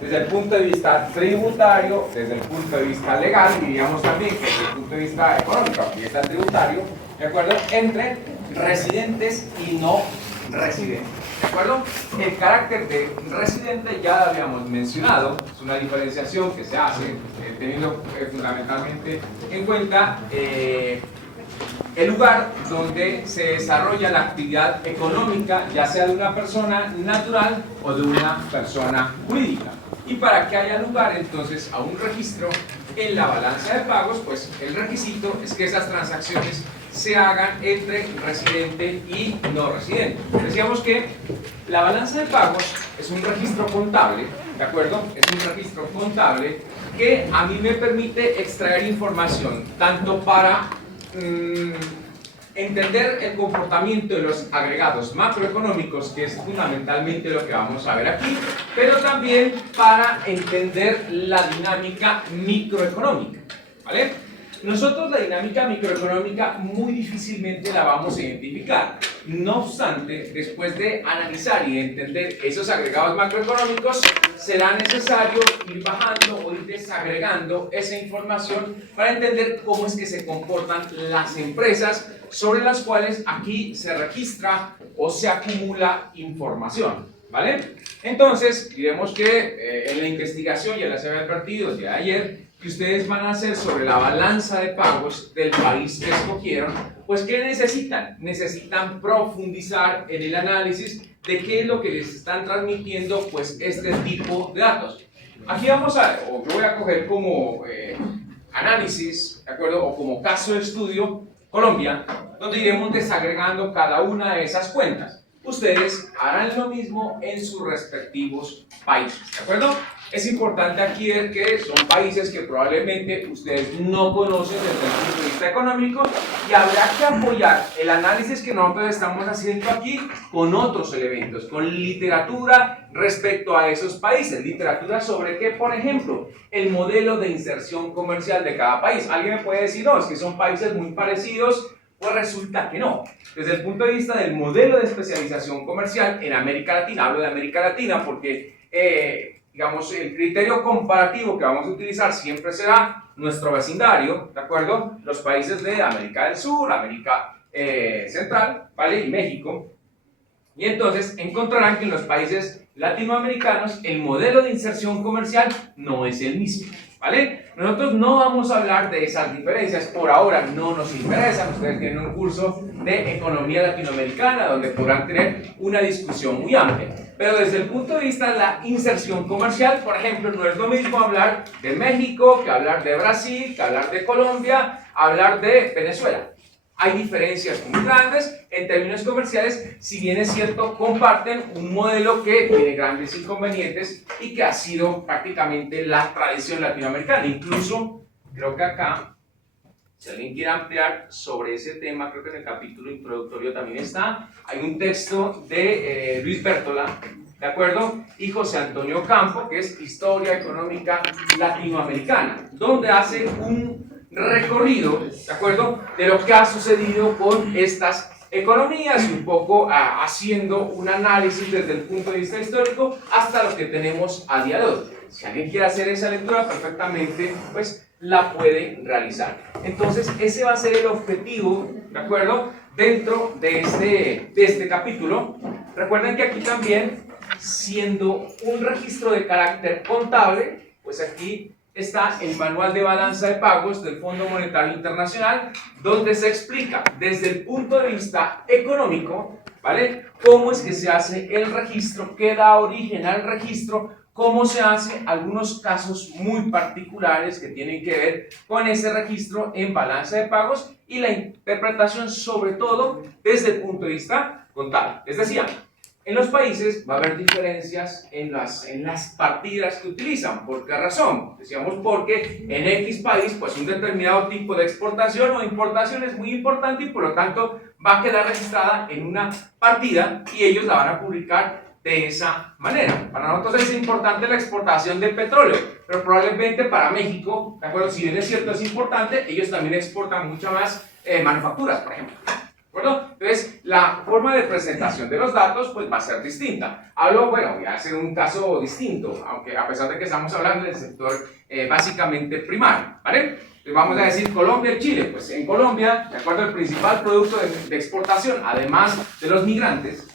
desde el punto de vista tributario, desde el punto de vista legal, diríamos también que desde el punto de vista económico, aquí está el tributario, ¿de acuerdo? Entre residentes y no residentes, ¿de acuerdo? El carácter de residente ya lo habíamos mencionado, es una diferenciación que se hace teniendo fundamentalmente en cuenta el lugar donde se desarrolla la actividad económica, ya sea de una persona natural o de una persona jurídica. Y para que haya lugar entonces a un registro en la balanza de pagos, pues el requisito es que esas transacciones se hagan entre residente y no residente. Decíamos que la balanza de pagos es un registro contable, ¿de acuerdo? Es un registro contable que a mí me permite extraer información tanto para entender el comportamiento de los agregados macroeconómicos, que es fundamentalmente lo que vamos a ver aquí, pero también para entender la dinámica microeconómica, ¿vale? Nosotros la dinámica microeconómica muy difícilmente la vamos a identificar. No obstante, después de analizar y entender esos agregados macroeconómicos, será necesario ir bajando o ir desagregando esa información para entender cómo es que se comportan las empresas sobre las cuales aquí se registra o se acumula información, ¿vale? Entonces, diremos que en la investigación, ya les había advertido el día de ayer, que ustedes van a hacer sobre la balanza de pagos del país que escogieron, pues ¿qué necesitan? Necesitan profundizar en el análisis de qué es lo que les están transmitiendo pues este tipo de datos. Aquí vamos a, o yo voy a coger como análisis, ¿de acuerdo? O como caso de estudio Colombia, donde iremos desagregando cada una de esas cuentas. Ustedes harán lo mismo en sus respectivos países, ¿de acuerdo? Es importante aquí ver que son países que probablemente ustedes no conocen desde el punto de vista económico y habrá que apoyar el análisis que nosotros estamos haciendo aquí con otros elementos, con literatura respecto a esos países. Literatura sobre qué, por ejemplo, el modelo de inserción comercial de cada país. Alguien me puede decir, no, es que son países muy parecidos. Pues resulta que no. Desde el punto de vista del modelo de especialización comercial en América Latina, hablo de América Latina porque digamos, el criterio comparativo que vamos a utilizar siempre será nuestro vecindario, ¿de acuerdo? Los países de América del Sur, América Central, ¿vale? Y México. Y entonces encontrarán que en los países latinoamericanos el modelo de inserción comercial no es el mismo, ¿vale? Nosotros no vamos a hablar de esas diferencias, por ahora no nos interesan. Ustedes tienen un curso de economía latinoamericana donde podrán tener una discusión muy amplia. Pero desde el punto de vista de la inserción comercial, por ejemplo, no es lo mismo hablar de México que hablar de Brasil, que hablar de Colombia, hablar de Venezuela. Hay diferencias muy grandes en términos comerciales, si bien es cierto, comparten un modelo que tiene grandes inconvenientes y que ha sido prácticamente la tradición latinoamericana. Incluso, creo que acá, si alguien quiere ampliar sobre ese tema, creo que en el capítulo introductorio también está, hay un texto de Luis Bertola, ¿de acuerdo? Y José Antonio Campo, que es Historia Económica Latinoamericana, donde hace un recorrido, ¿de acuerdo?, de lo que ha sucedido con estas economías y un poco haciendo un análisis desde el punto de vista histórico hasta lo que tenemos a día de hoy. Si alguien quiere hacer esa lectura, perfectamente, pues la puede realizar. Entonces, ese va a ser el objetivo, ¿de acuerdo?, dentro de este capítulo. Recuerden que aquí también, siendo un registro de carácter contable, pues aquí está el manual de balanza de pagos del Fondo Monetario Internacional, donde se explica desde el punto de vista económico, ¿vale?, cómo es que se hace el registro, qué da origen al registro, cómo se hace algunos casos muy particulares que tienen que ver con ese registro en balanza de pagos y la interpretación sobre todo desde el punto de vista contable. Les decía, en los países va a haber diferencias en las partidas que utilizan. ¿Por qué razón? Decíamos porque en X país, pues un determinado tipo de exportación o importación es muy importante y por lo tanto va a quedar registrada en una partida y ellos la van a publicar de esa manera. Para nosotros es importante la exportación de petróleo, pero probablemente para México, ¿de acuerdo?, si bien es cierto es importante, ellos también exportan muchas más manufacturas, por ejemplo. ¿De acuerdo? Entonces, la forma de presentación de los datos pues va a ser distinta. Bueno, voy a hacer un caso distinto, aunque a pesar de que estamos hablando del sector básicamente primario, ¿vale? Entonces vamos a decir Colombia y Chile. Pues en Colombia, de acuerdo al principal producto de exportación, además de los migrantes,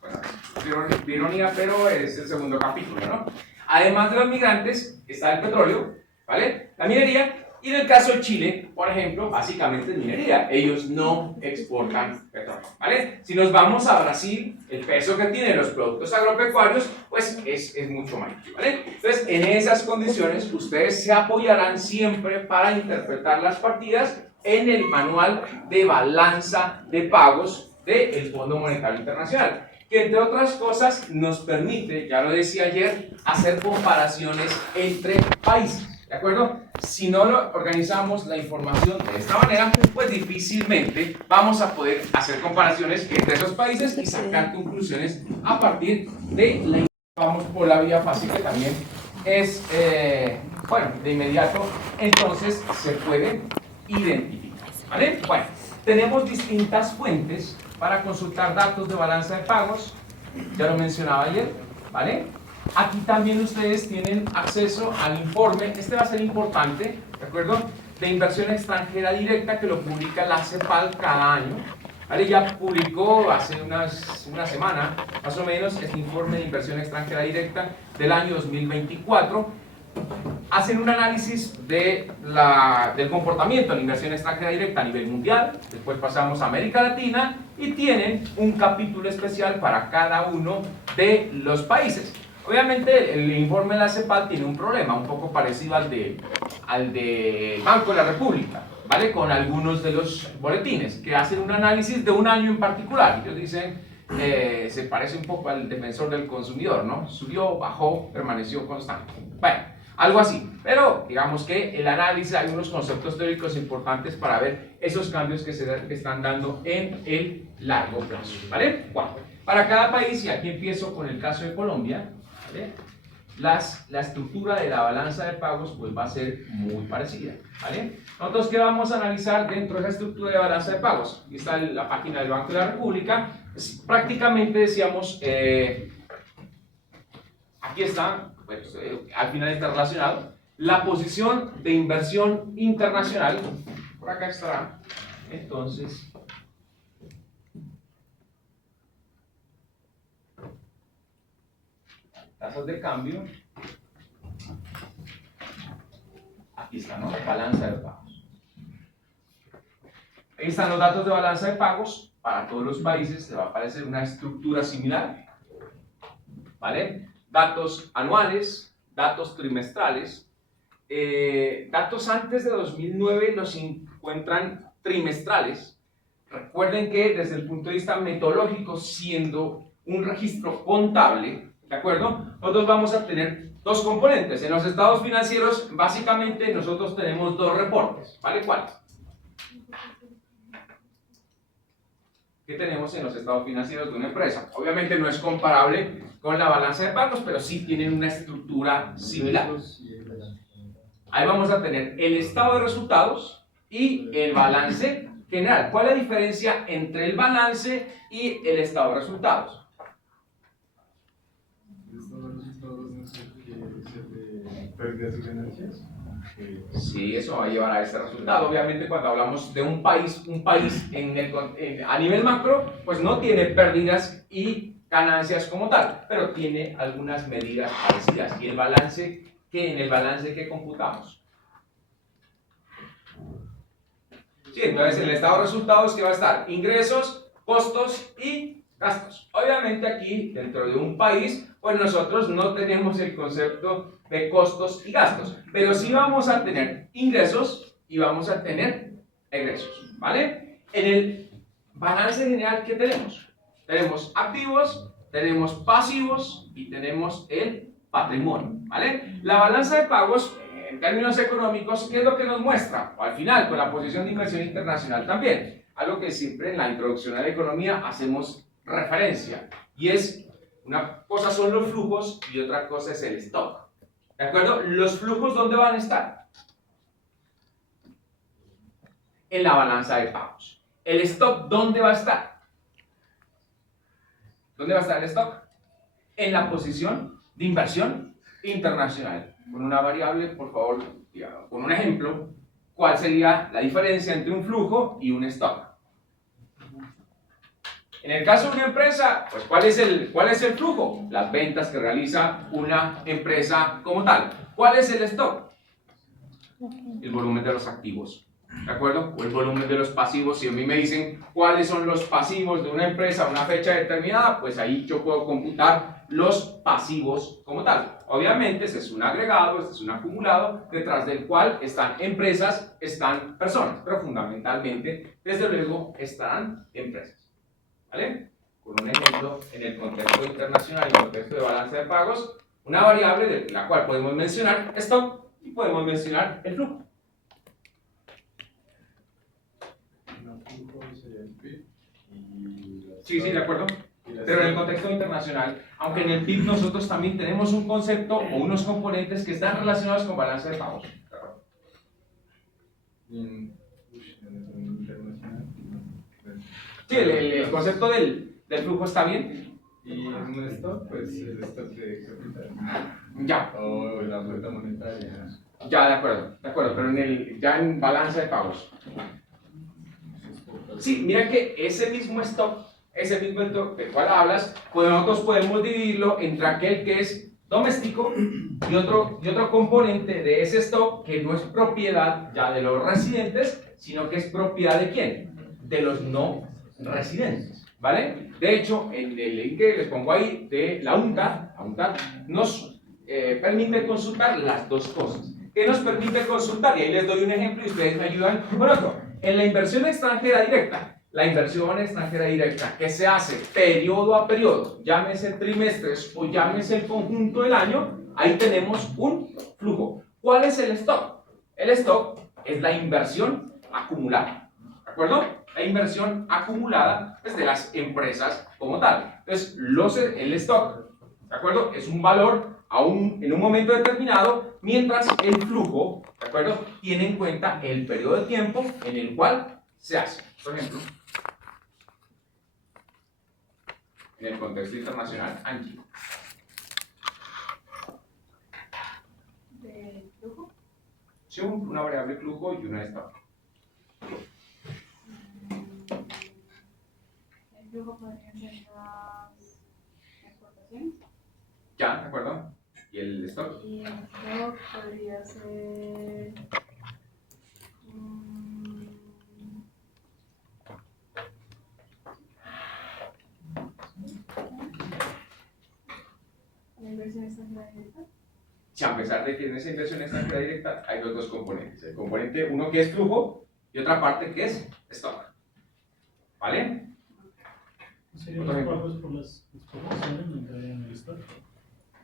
bueno, de ironía, pero es el segundo capítulo, ¿no? Además de los migrantes está el petróleo, ¿vale? La minería. Y en el caso de Chile, por ejemplo, básicamente es minería. Ellos no exportan petróleo, ¿vale? Si nos vamos a Brasil, el peso que tienen los productos agropecuarios, pues es mucho mayor, ¿vale? Entonces, en esas condiciones, ustedes se apoyarán siempre para interpretar las partidas en el manual de balanza de pagos del Fondo Monetario Internacional, que entre otras cosas nos permite, ya lo decía ayer, hacer comparaciones entre países. ¿De acuerdo? Si no lo organizamos la información de esta manera, pues difícilmente vamos a poder hacer comparaciones entre esos países y sacar conclusiones a partir de la información. Vamos por la vía fácil, que también es, bueno, de inmediato, entonces se puede identificar, ¿vale? Bueno, tenemos distintas fuentes para consultar datos de balanza de pagos, ya lo mencionaba ayer, ¿vale? Aquí también ustedes tienen acceso al informe, este va a ser importante, ¿de acuerdo? De inversión extranjera directa, que lo publica la CEPAL cada año, ¿vale? Ya publicó hace una semana, más o menos, este informe de inversión extranjera directa del año 2024. Hacen un análisis del comportamiento de la inversión extranjera directa a nivel mundial, después pasamos a América Latina y tienen un capítulo especial para cada uno de los países. Obviamente el informe de la CEPAL tiene un problema un poco parecido al de Banco de la República, ¿vale? Con algunos de los boletines que hacen un análisis de un año en particular. Ellos dicen, se parece un poco al defensor del consumidor, ¿no? Subió, bajó, permaneció constante. Bueno, algo así. Pero digamos que el análisis, hay unos conceptos teóricos importantes para ver esos cambios que se están dando en el largo plazo, ¿vale? Bueno, para cada país, y aquí empiezo con el caso de Colombia, ¿vale? La estructura de la balanza de pagos pues va a ser muy parecida, ¿vale? Nosotros, ¿qué vamos a analizar dentro de esa estructura de balanza de pagos? Aquí está la página del Banco de la República. Pues, prácticamente decíamos, aquí está, pues, al final está relacionado, la posición de inversión internacional, por acá estará, entonces, tasas de cambio, aquí está, ¿no? Balanza de pagos. Ahí están los datos de balanza de pagos, para todos los países se va a aparecer una estructura similar, ¿vale? Datos anuales, datos trimestrales, datos antes de 2009 los encuentran trimestrales. Recuerden que desde el punto de vista metodológico, siendo un registro contable, ¿de acuerdo? Nosotros vamos a tener dos componentes. En los estados financieros, básicamente, nosotros tenemos dos reportes, ¿vale? ¿Cuáles? ¿Qué tenemos en los estados financieros de una empresa? Obviamente no es comparable con la balanza de pagos, pero sí tienen una estructura similar. Ahí vamos a tener el estado de resultados y el balance general. ¿Cuál es la diferencia entre el balance y el estado de resultados? ¿El estado de resultados no es el que se de pérdidas y ganancias? Sí, eso va a llevar a ese resultado. Obviamente, cuando hablamos de un país a nivel macro, pues no tiene pérdidas y ganancias como tal, pero tiene algunas medidas parecidas. ¿Y el balance qué? En el balance que computamos. Sí, entonces el estado de resultados que va a estar ingresos, costos y gastos. Obviamente aquí, dentro de un país, pues nosotros no tenemos el concepto de costos y gastos, pero sí vamos a tener ingresos y vamos a tener egresos, ¿vale? En el balance general, ¿qué tenemos? Tenemos activos, tenemos pasivos y tenemos el patrimonio, ¿vale? La balanza de pagos, en términos económicos, ¿qué es lo que nos muestra? O al final, con la posición de inversión internacional también, algo que siempre en la introducción a la economía hacemos referencia, y es, una cosa son los flujos y otra cosa es el stock, ¿de acuerdo? Los flujos, ¿dónde van a estar? En la balanza de pagos. ¿El stock dónde va a estar? ¿Dónde va a estar el stock? En la posición de inversión internacional. Con una variable, por favor, digamos, con un ejemplo, ¿cuál sería la diferencia entre un flujo y un stock? En el caso de una empresa, pues ¿cuál es el flujo? Las ventas que realiza una empresa como tal. ¿Cuál es el stock? El volumen de los activos. ¿De acuerdo? O el volumen de los pasivos. Si a mí me dicen cuáles son los pasivos de una empresa a una fecha determinada, pues ahí yo puedo computar los pasivos como tal. Obviamente, ese es un agregado, este es un acumulado, detrás del cual están empresas, están personas, pero fundamentalmente, desde luego, estarán empresas. ¿Vale? Con un ejemplo en el contexto internacional, en el contexto de balance de pagos, una variable de la cual podemos mencionar stock y podemos mencionar el flujo. Sí, de acuerdo. Pero en el contexto internacional, aunque en el PIB nosotros también tenemos un concepto o unos componentes que están relacionados con balance de pagos. ¿De acuerdo? Sí, el concepto del flujo está bien. Y un stock, pues el stock de capital. Ya. O la oferta monetaria. Ya, de acuerdo, pero ya en balance de pagos. Sí, mira que ese mismo stock del cual hablas, pues nosotros podemos dividirlo entre aquel que es doméstico y otro componente de ese stock que no es propiedad ya de los residentes, sino que es propiedad ¿de quién? De los no residentes, ¿vale? De hecho, en el link que les pongo ahí de la UNCTAD nos permite consultar las dos cosas. ¿Qué nos permite consultar? Y ahí les doy un ejemplo y ustedes me ayudan con otro. En la inversión extranjera directa, que se hace periodo a periodo, llámese trimestres o llámese el conjunto del año, ahí tenemos un flujo. ¿Cuál es el stock? El stock es la inversión acumulada, ¿de acuerdo? La inversión acumulada pues, de las empresas como tal. Entonces, el stock, ¿de acuerdo? Es un valor en un momento determinado, mientras el flujo, ¿de acuerdo? Tiene en cuenta el periodo de tiempo en el cual se hace. Por ejemplo, en el contexto internacional, Angie. ¿De flujo? Sí, una variable flujo y una stock. El flujo podría ser las exportaciones. Ya, ¿de acuerdo? ¿Y el stock? Y el stock podría ser. La inversión extranjera directa. Si a pesar de que en esa inversión extranjera directa hay los dos componentes. El componente, uno que es flujo y otra parte que es stock. ¿Vale? ¿Serían los pagos por las exportaciones no entrarían en el stock?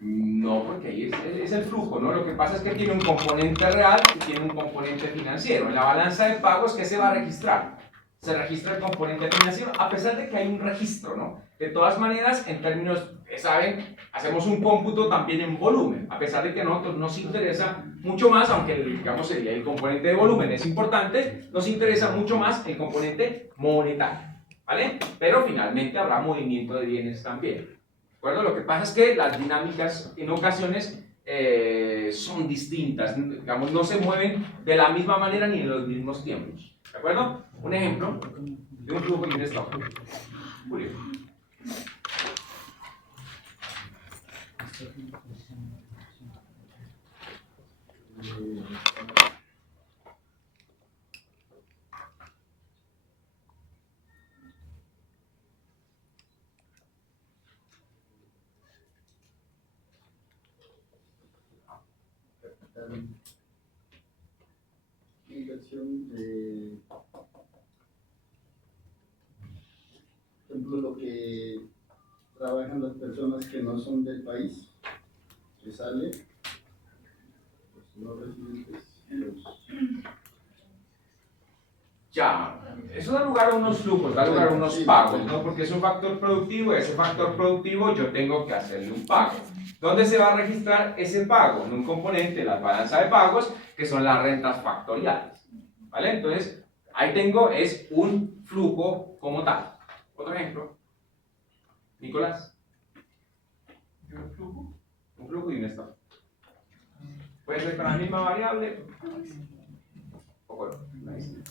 No, porque ahí es el flujo, ¿no? Lo que pasa es que tiene un componente real y tiene un componente financiero. En la balanza de pagos, ¿qué se va a registrar? Se registra el componente financiero, a pesar de que hay un registro, ¿no? De todas maneras, en términos, saben, hacemos un cómputo también en volumen, a pesar de que a nosotros nos interesa mucho más, aunque digamos el componente de volumen es importante, nos interesa mucho más el componente monetario, ¿vale? Pero finalmente habrá movimiento de bienes también. ¿De acuerdo? Lo que pasa es que las dinámicas en ocasiones son distintas, digamos, no se mueven de la misma manera ni en los mismos tiempos. ¿De acuerdo? Un ejemplo de un flujo y un stock. Julio. Inversión de, por ejemplo, lo que trabajan las personas que no son del país, que sale, los no residentes, Ya, eso da lugar a unos flujos, da lugar a unos pagos, ¿no? Porque es un factor productivo y ese factor productivo yo tengo que hacerle un pago. ¿Dónde se va a registrar ese pago? En un componente de la balanza de pagos, que son las rentas factoriales, ¿vale? Entonces, Ahí tengo es un flujo como tal. Otro ejemplo. Nicolás. Un flujo y un stock. Puede ser con la misma variable. O bueno, ahí está.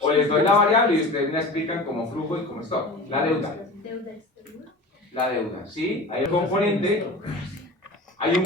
O les doy la variable y ustedes me explican como flujo y como stock. La deuda. La deuda, ¿sí? Hay un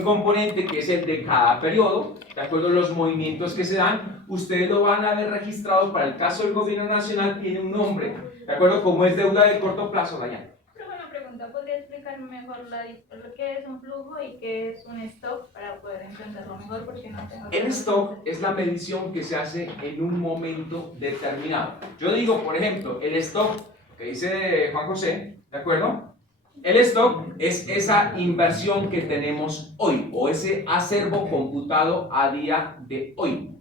componente que es el de cada periodo, de acuerdo a los movimientos que se dan. Ustedes lo van a ver registrado para el caso del gobierno nacional, tiene un nombre, de acuerdo, como es deuda de corto plazo, Dayana. Pero una pregunta, ¿podría explicarme mejor lo que es un flujo y qué es un stock para poder entenderlo mejor? Porque no tengo. El stock es la medición que se hace en un momento determinado. Yo digo, por ejemplo, el stock que dice Juan José, ¿de acuerdo? El stock es esa inversión que tenemos hoy o ese acervo computado a día de hoy,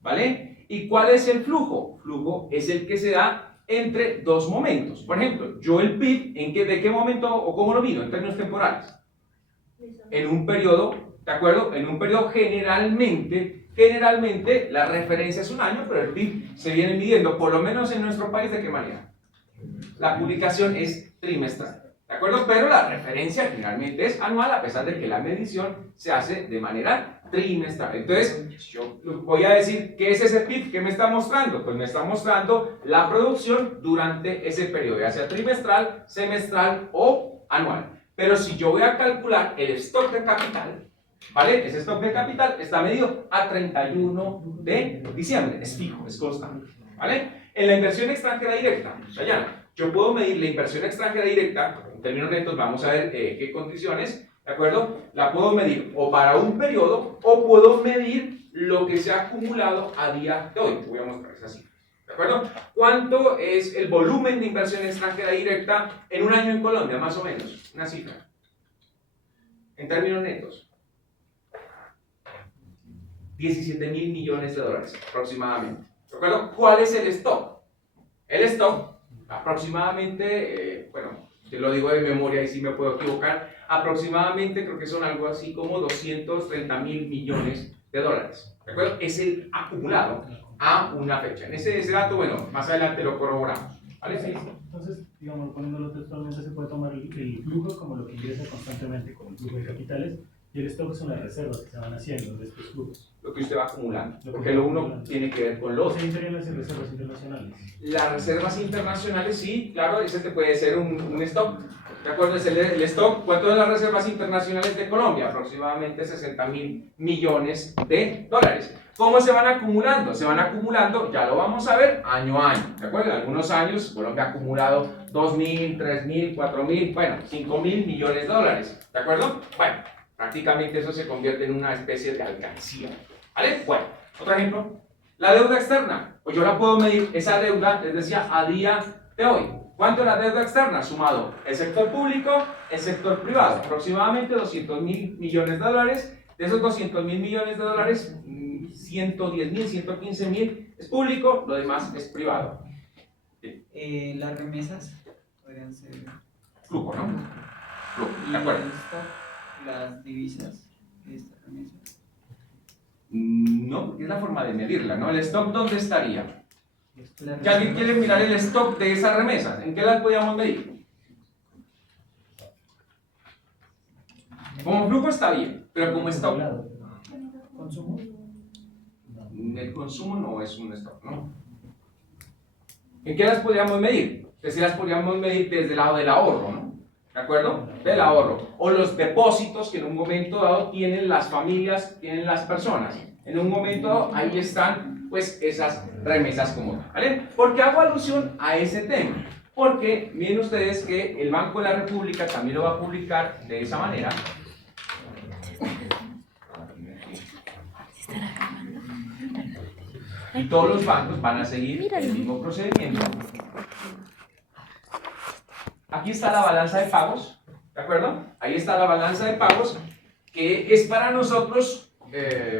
¿vale? ¿Y cuál es el flujo? Flujo es el que se da entre dos momentos. Por ejemplo, yo el PIB, ¿de qué momento o cómo lo mido? En términos temporales. En un periodo, ¿de acuerdo? En un periodo generalmente la referencia es un año, pero el PIB se viene midiendo, por lo menos en nuestro país, ¿de qué manera? La publicación es trimestral. ¿De acuerdo? Pero la referencia generalmente es anual, a pesar de que la medición se hace de manera trimestral. Entonces, yo voy a decir, ¿qué es ese PIB? ¿Qué me está mostrando? Pues me está mostrando la producción durante ese periodo, ya sea trimestral, semestral o anual. Pero si yo voy a calcular el stock de capital, ¿vale? Ese stock de capital está medido a 31 de diciembre, es fijo, es constante, ¿vale? En la inversión extranjera directa, Dayana, yo puedo medir la inversión extranjera directa, en términos netos vamos a ver qué condiciones, ¿de acuerdo? La puedo medir o para un periodo o puedo medir lo que se ha acumulado a día de hoy. Voy a mostrar esa cifra, ¿de acuerdo? ¿Cuánto es el volumen de inversión extranjera directa en un año en Colombia, más o menos? Una cifra. En términos netos. 17.000 millones de dólares aproximadamente. ¿De acuerdo? ¿Cuál es el stock? El stock aproximadamente, bueno, te lo digo de memoria y si me puedo equivocar, aproximadamente creo que son algo así como 230.000 millones de dólares. ¿De acuerdo? Es el acumulado a una fecha. En ese dato, bueno, más adelante lo corroboramos. ¿Vale? Sí. Entonces, digamos, poniéndolo textualmente, se puede tomar el flujo como lo que ingresa constantemente con el flujo de capitales y el stock son las reservas que se van haciendo de estos flujos. Lo que usted va acumulando, porque lo uno tiene que ver con lo otro. ¿Se entrarían las reservas internacionales? Las reservas internacionales, sí, claro, ese te puede ser un stock. ¿De acuerdo? Es el stock. ¿Cuánto son las reservas internacionales de Colombia? Aproximadamente 60.000 millones de dólares. ¿Cómo se van acumulando? Se van acumulando, ya lo vamos a ver, año a año. ¿De acuerdo? En algunos años Colombia ha acumulado 2.000, 3.000, 4.000, bueno, 5.000 millones de dólares. ¿De acuerdo? Bueno, prácticamente eso se convierte en una especie de alcancía. ¿Vale? Bueno, otro ejemplo. La deuda externa. Pues yo la puedo medir, esa deuda, les decía, a día de hoy. ¿Cuánto es la deuda externa? Sumado el sector público, el sector privado. Aproximadamente 200.000 millones de dólares. De esos 200.000 millones de dólares, 110.000, 115.000 es público, lo demás es privado. Las remesas podrían ser. Flujo, ¿no? Flujo, Y de acuerdo. las divisas de esta remesa. No, porque es la forma de medirla, ¿no? ¿El stock dónde estaría? Las ¿Que alguien reservas- quiere mirar el stock de esas remesas? ¿En qué las podíamos medir? Como flujo está bien, pero como stock, ¿Consumo? el consumo no es un stock, ¿no? ¿En qué las podríamos medir? Pues sí las podríamos medir desde el lado del ahorro, ¿no? ¿De acuerdo? Del ahorro. O los depósitos que en un momento dado tienen las familias, tienen las personas. En un momento dado, ahí están, pues, esas remesas como tal, ¿vale? ¿Por qué hago alusión a ese tema? Porque miren ustedes que el Banco de la República también lo va a publicar de esa manera. Y todos los bancos van a seguir el mismo procedimiento. Aquí está la balanza de pagos, ¿de acuerdo? Ahí está la balanza de pagos, que es para nosotros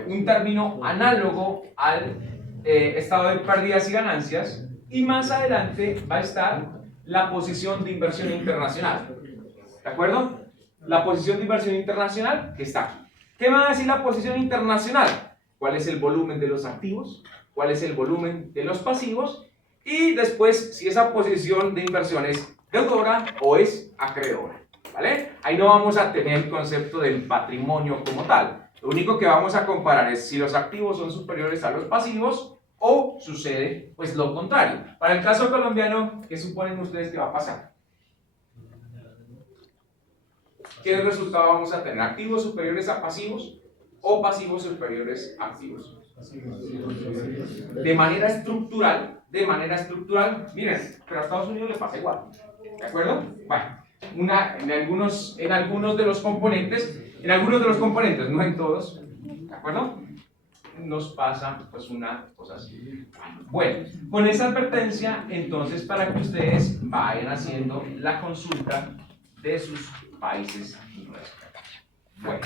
un término análogo al estado de pérdidas y ganancias, y más adelante va a estar la posición de inversión internacional, ¿de acuerdo? La posición de inversión internacional que está aquí. ¿Qué va a decir la posición internacional? ¿Cuál es el volumen de los activos? ¿Cuál es el volumen de los pasivos? Y después, si esa posición de inversión es deudora o es acreedora, ¿vale? Ahí no vamos a tener el concepto del patrimonio como tal. Lo único que vamos a comparar es si los activos son superiores a los pasivos o sucede pues lo contrario. Para el caso colombiano, ¿qué suponen ustedes que va a pasar? ¿Qué resultado vamos a tener? ¿Activos superiores a pasivos o pasivos superiores a activos? De manera estructural, miren, pero a Estados Unidos le pasa igual, ¿de acuerdo? Bueno, en algunos de los componentes, no en todos, ¿de acuerdo? Nos pasa pues una cosa así. Bueno, con esa advertencia, entonces, para que ustedes vayan haciendo la consulta de sus países. Bueno,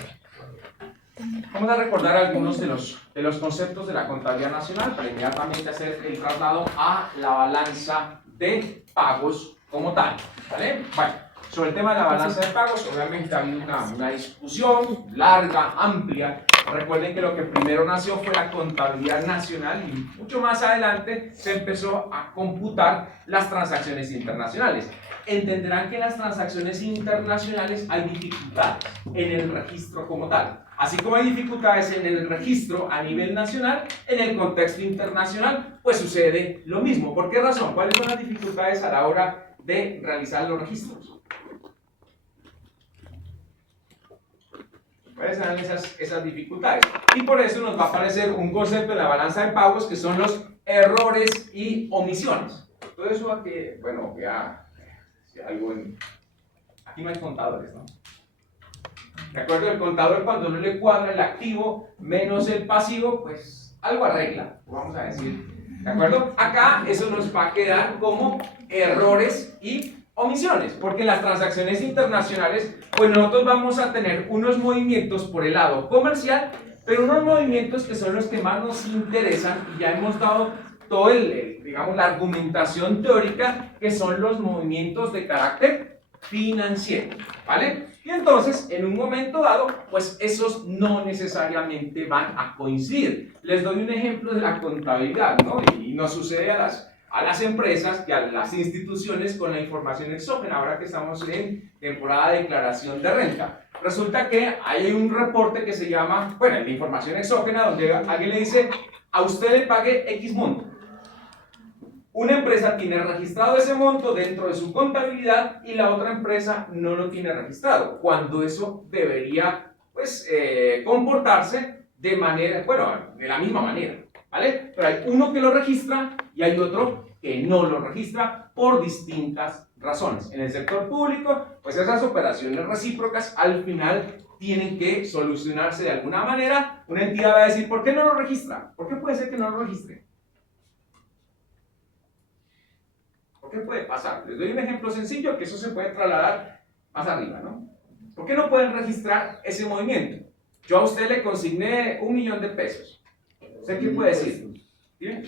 vamos a recordar algunos de los conceptos de la contabilidad nacional para inmediatamente hacer el traslado a la balanza de pagos como tal, ¿vale? Bueno, sobre el tema de la balanza de pagos, obviamente ha habido una discusión larga, amplia. Recuerden que lo que primero nació fue la contabilidad nacional y mucho más adelante se empezó a computar las transacciones internacionales. Entenderán que en las transacciones internacionales hay dificultades en el registro como tal. Así como hay dificultades en el registro a nivel nacional, en el contexto internacional, pues sucede lo mismo. ¿Por qué razón? ¿Cuáles son las dificultades a la hora de realizar los registros? ¿Cuáles serán esas dificultades? Y por eso nos va a aparecer un concepto en la balanza de pagos que son los errores y omisiones. Todo eso aquí, bueno, ya algo en... Aquí no hay contadores, ¿no? ¿De acuerdo? El contador, cuando no le cuadra el activo menos el pasivo, pues algo arregla, vamos a decir. ¿De acuerdo? Acá eso nos va a quedar como errores y omisiones, porque en las transacciones internacionales, pues nosotros vamos a tener unos movimientos por el lado comercial, pero unos movimientos que son los que más nos interesan, y ya hemos dado todo digamos, la argumentación teórica, que son los movimientos de carácter financiero, ¿vale? Y entonces, en un momento dado, pues esos no necesariamente van a coincidir. Les doy un ejemplo de la contabilidad, ¿no? Y nos sucede a las empresas y a las instituciones con la información exógena, ahora que estamos en temporada de declaración de renta. Resulta que hay un reporte que se llama, bueno, el de información exógena, donde alguien le dice, a usted le pague X monto. Una empresa tiene registrado ese monto dentro de su contabilidad y la otra empresa no lo tiene registrado, cuando eso debería, pues, comportarse de manera, bueno, de la misma manera, ¿vale? Pero hay uno que lo registra y hay otro que no lo registra por distintas razones. En el sector público, pues esas operaciones recíprocas al final tienen que solucionarse de alguna manera. Una entidad va a decir, ¿por qué no lo registra? ¿Por qué puede ser que no lo registre? ¿Qué puede pasar? Les doy un ejemplo sencillo que eso se puede trasladar más arriba, ¿no? ¿Por qué no pueden registrar ese movimiento? Yo a usted le consigné 1.000.000 de pesos. ¿Usted qué puede decir? ¿Sí?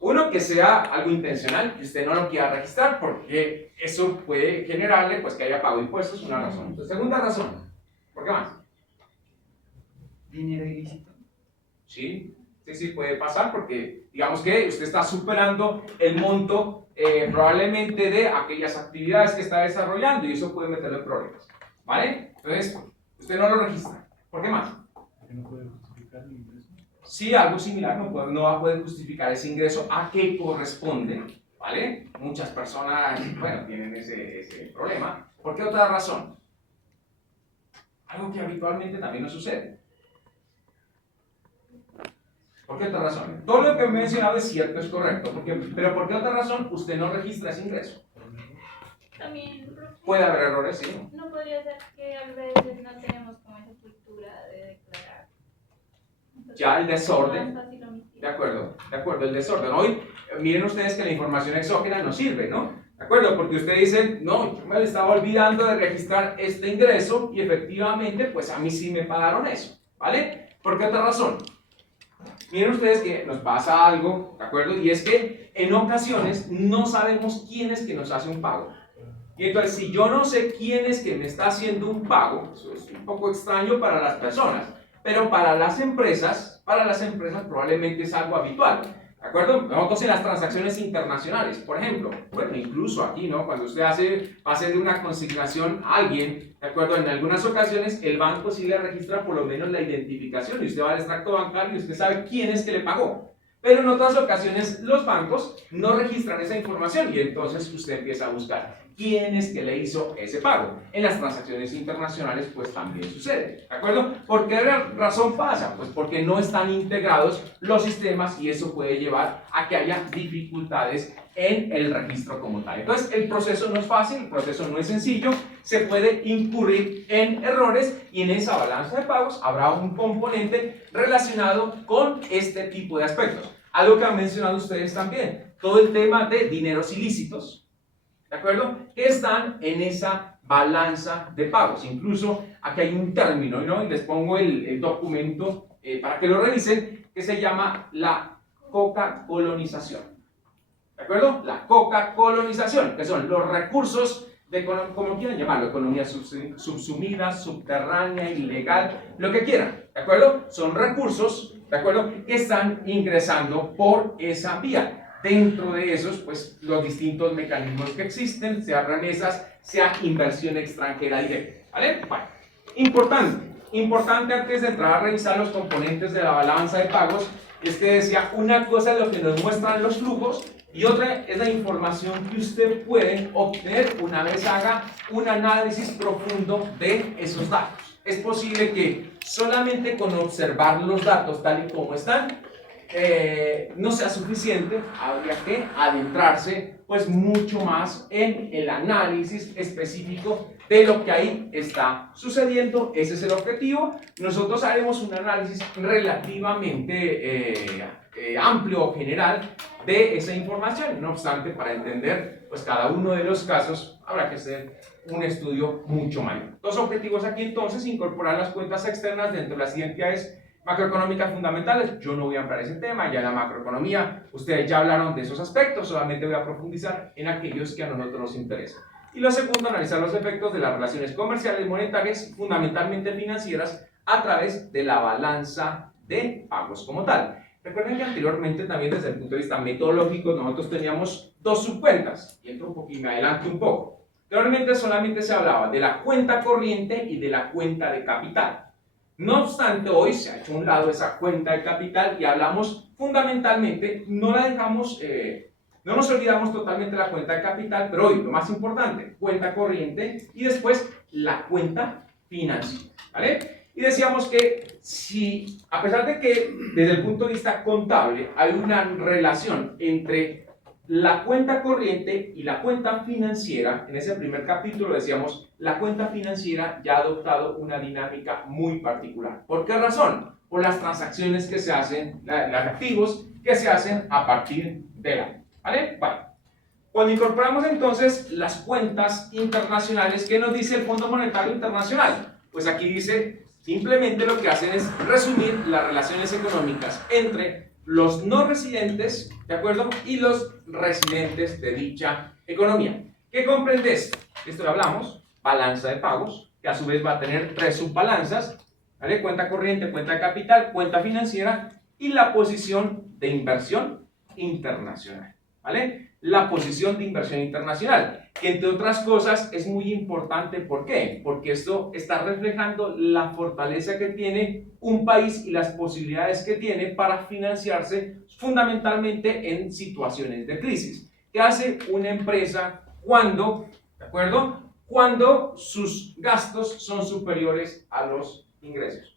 Uno, que sea algo intencional, que usted no lo quiera registrar, porque eso puede generarle pues, que haya pago de impuestos, una razón. Entonces, segunda razón, ¿por qué más? Dinero ilícito. Sí, puede pasar porque digamos que usted está superando el monto probablemente de aquellas actividades que está desarrollando y eso puede meterle en problemas, ¿vale? Entonces, usted no lo registra. ¿Por qué más? Porque no puede justificar el ingreso. Sí, algo similar, no va a poder justificar ese ingreso a qué corresponde, ¿vale? Muchas personas, bueno, tienen ese problema. ¿Por qué otra razón? Algo que habitualmente también no sucede. ¿Por qué otra razón? Todo lo que he mencionado es cierto, es correcto, pero ¿por qué otra razón usted no registra ese ingreso? También, Puede haber errores, sí. no podría ser que a veces no tenemos como esa cultura de declarar. Entonces, Ya el desorden. es más fácil omitir. De acuerdo, el desorden. Hoy, miren ustedes que la información exógena no sirve, ¿no? ¿De acuerdo? Porque usted dice, no, yo me estaba olvidando de registrar este ingreso y efectivamente, pues a mí sí me pagaron eso, ¿vale? ¿Por qué otra razón? Miren ustedes que nos pasa algo, ¿de acuerdo? Y es que en ocasiones no sabemos quién es que nos hace un pago. Y entonces, si yo no sé quién es que me está haciendo un pago, eso es un poco extraño para las personas, pero para las empresas probablemente es algo habitual. ¿De acuerdo? Nosotros en las transacciones internacionales, por ejemplo, bueno, incluso aquí, ¿no? Cuando usted hace de una consignación a alguien, ¿de acuerdo? En algunas ocasiones el banco sí le registra por lo menos la identificación y usted va al extracto bancario y usted sabe quién es que le pagó. Pero en otras ocasiones los bancos no registran esa información y entonces usted empieza a buscar quién es que le hizo ese pago. En las transacciones internacionales pues también sucede, ¿de acuerdo? ¿Por qué razón pasa? Pues porque no están integrados los sistemas y eso puede llevar a que haya dificultades en el registro como tal. Entonces el proceso no es fácil, el proceso no es sencillo, se puede incurrir en errores y en esa balanza de pagos habrá un componente relacionado con este tipo de aspectos. Algo que han mencionado ustedes también, todo el tema de dineros ilícitos, ¿de acuerdo? Que están en esa balanza de pagos. Incluso aquí hay un término, ¿no? Y les pongo el documento para que lo revisen, que se llama la coca-colonización. ¿De acuerdo? La coca-colonización, que son los recursos de, como quieran llamarlo, economía subsumida, subterránea, ilegal, lo que quieran, ¿de acuerdo? Son recursos, ¿de acuerdo?, que están ingresando por esa vía. Dentro de esos, pues, los distintos mecanismos que existen, sea remesas, sea inversión extranjera directa, ¿vale? Bueno, importante antes de entrar a revisar los componentes de la balanza de pagos, es que decía, una cosa es lo que nos muestran los flujos, y otra es la información que usted puede obtener una vez haga un análisis profundo de esos datos. Es posible que solamente con observar los datos tal y como están no sea suficiente, habría que adentrarse pues mucho más en el análisis específico de lo que ahí está sucediendo. Ese es el objetivo. Nosotros haremos un análisis relativamente amplio o general de esa información. No obstante, para entender pues cada uno de los casos habrá que hacer un estudio mucho mayor. Dos objetivos aquí entonces: incorporar las cuentas externas dentro de las identidades macroeconómicas fundamentales. Yo no voy a ampliar ese tema, ya en la macroeconomía ustedes ya hablaron de esos aspectos, solamente voy a profundizar en aquellos que a nosotros nos interesan. Y lo segundo, analizar los efectos de las relaciones comerciales y monetarias, fundamentalmente financieras, a través de la balanza de pagos como tal. Recuerden que anteriormente también desde el punto de vista metodológico nosotros teníamos dos subcuentas, y entro un poco y me adelanto un poco. Anteriormente solamente se hablaba de la cuenta corriente y de la cuenta de capital. No obstante, hoy se ha hecho a un lado esa cuenta de capital y hablamos fundamentalmente, no la dejamos, no nos olvidamos totalmente de la cuenta de capital, pero hoy lo más importante, cuenta corriente y después la cuenta financiera, ¿vale? Y decíamos que si, a pesar de que desde el punto de vista contable hay una relación entre la cuenta corriente y la cuenta financiera, en ese primer capítulo decíamos, la cuenta financiera ya ha adoptado una dinámica muy particular. ¿Por qué razón? Por las transacciones que se hacen, los activos que se hacen a partir del año, ¿vale? Bueno, cuando incorporamos entonces las cuentas internacionales, ¿qué nos dice el Fondo Monetario Internacional? Pues aquí dice, simplemente lo que hacen es resumir las relaciones económicas entre los no residentes, ¿de acuerdo?, y los residentes de dicha economía. ¿Qué comprende esto? Esto lo hablamos, balanza de pagos, que a su vez va a tener tres subbalanzas, ¿vale? Cuenta corriente, cuenta de capital, cuenta financiera y la posición de inversión internacional, ¿vale? La posición de inversión internacional, que entre otras cosas es muy importante. ¿Por qué? Porque esto está reflejando la fortaleza que tiene un país y las posibilidades que tiene para financiarse fundamentalmente en situaciones de crisis. ¿Qué hace una empresa cuando, ¿de acuerdo?, cuando sus gastos son superiores a los ingresos?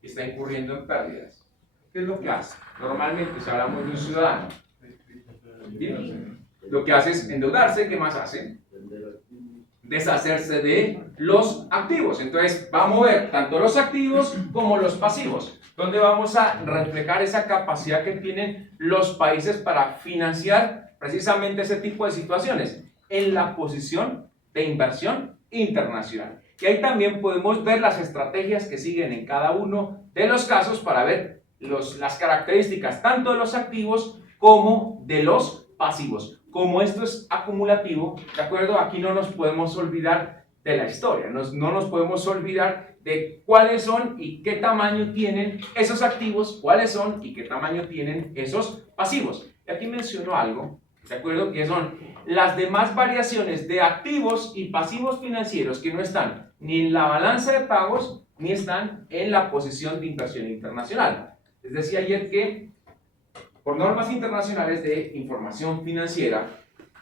Está incurriendo en pérdidas. ¿Qué es lo que hace? Normalmente, si hablamos de un ciudadano, ¿bien?, lo que hace es endeudarse. ¿Qué más hace? Deshacerse de los activos. Entonces va a mover tanto los activos como los pasivos, donde vamos a reflejar esa capacidad que tienen los países para financiar precisamente ese tipo de situaciones en la posición de inversión internacional. Y ahí también podemos ver las estrategias que siguen en cada uno de los casos para ver las características tanto de los activos como de los pasivos. como esto es acumulativo, ¿de acuerdo? Aquí no nos podemos olvidar de la historia, no nos podemos olvidar de cuáles son y qué tamaño tienen esos activos, cuáles son y qué tamaño tienen esos pasivos. Y aquí menciono algo, ¿de acuerdo? Que son las demás variaciones de activos y pasivos financieros que no están ni en la balanza de pagos ni están en la posición de inversión internacional. Les decía ayer que por normas internacionales de información financiera,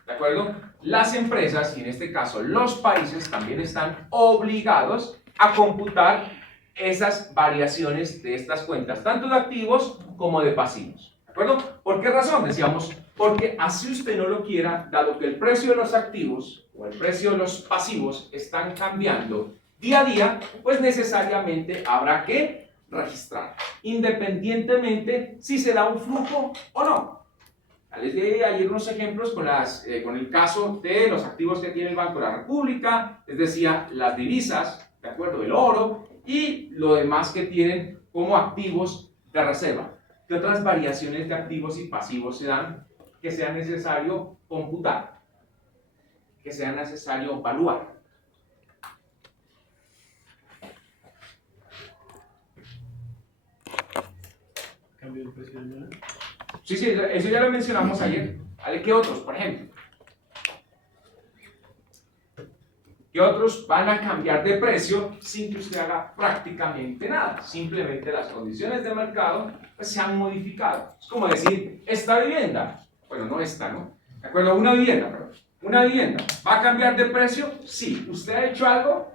¿de acuerdo? Las empresas, y en este caso los países, también están obligados a computar esas variaciones de estas cuentas, tanto de activos como de pasivos. ¿De acuerdo? ¿Por qué razón? Decíamos, porque así usted no lo quiera, dado que el precio de los activos o el precio de los pasivos están cambiando día a día, pues necesariamente habrá que registrar, independientemente si se da un flujo o no. Les di ayer unos ejemplos con el caso de los activos que tiene el Banco de la República, les decía las divisas, ¿de acuerdo? El oro y lo demás que tienen como activos de reserva. ¿Qué otras variaciones de activos y pasivos se dan que sea necesario computar? Que sea necesario evaluar. ¿Cambio del precio del dólar? Sí, eso ya lo mencionamos ayer. ¿Vale? ¿Qué otros, por ejemplo? ¿Qué otros van a cambiar de precio sin que usted haga prácticamente nada? Simplemente las condiciones de mercado pues, se han modificado. Es como decir, esta vivienda, bueno, no esta, ¿no? ¿De acuerdo? Una vivienda, perdón. Una vivienda, ¿va a cambiar de precio? Sí. ¿Usted ha hecho algo?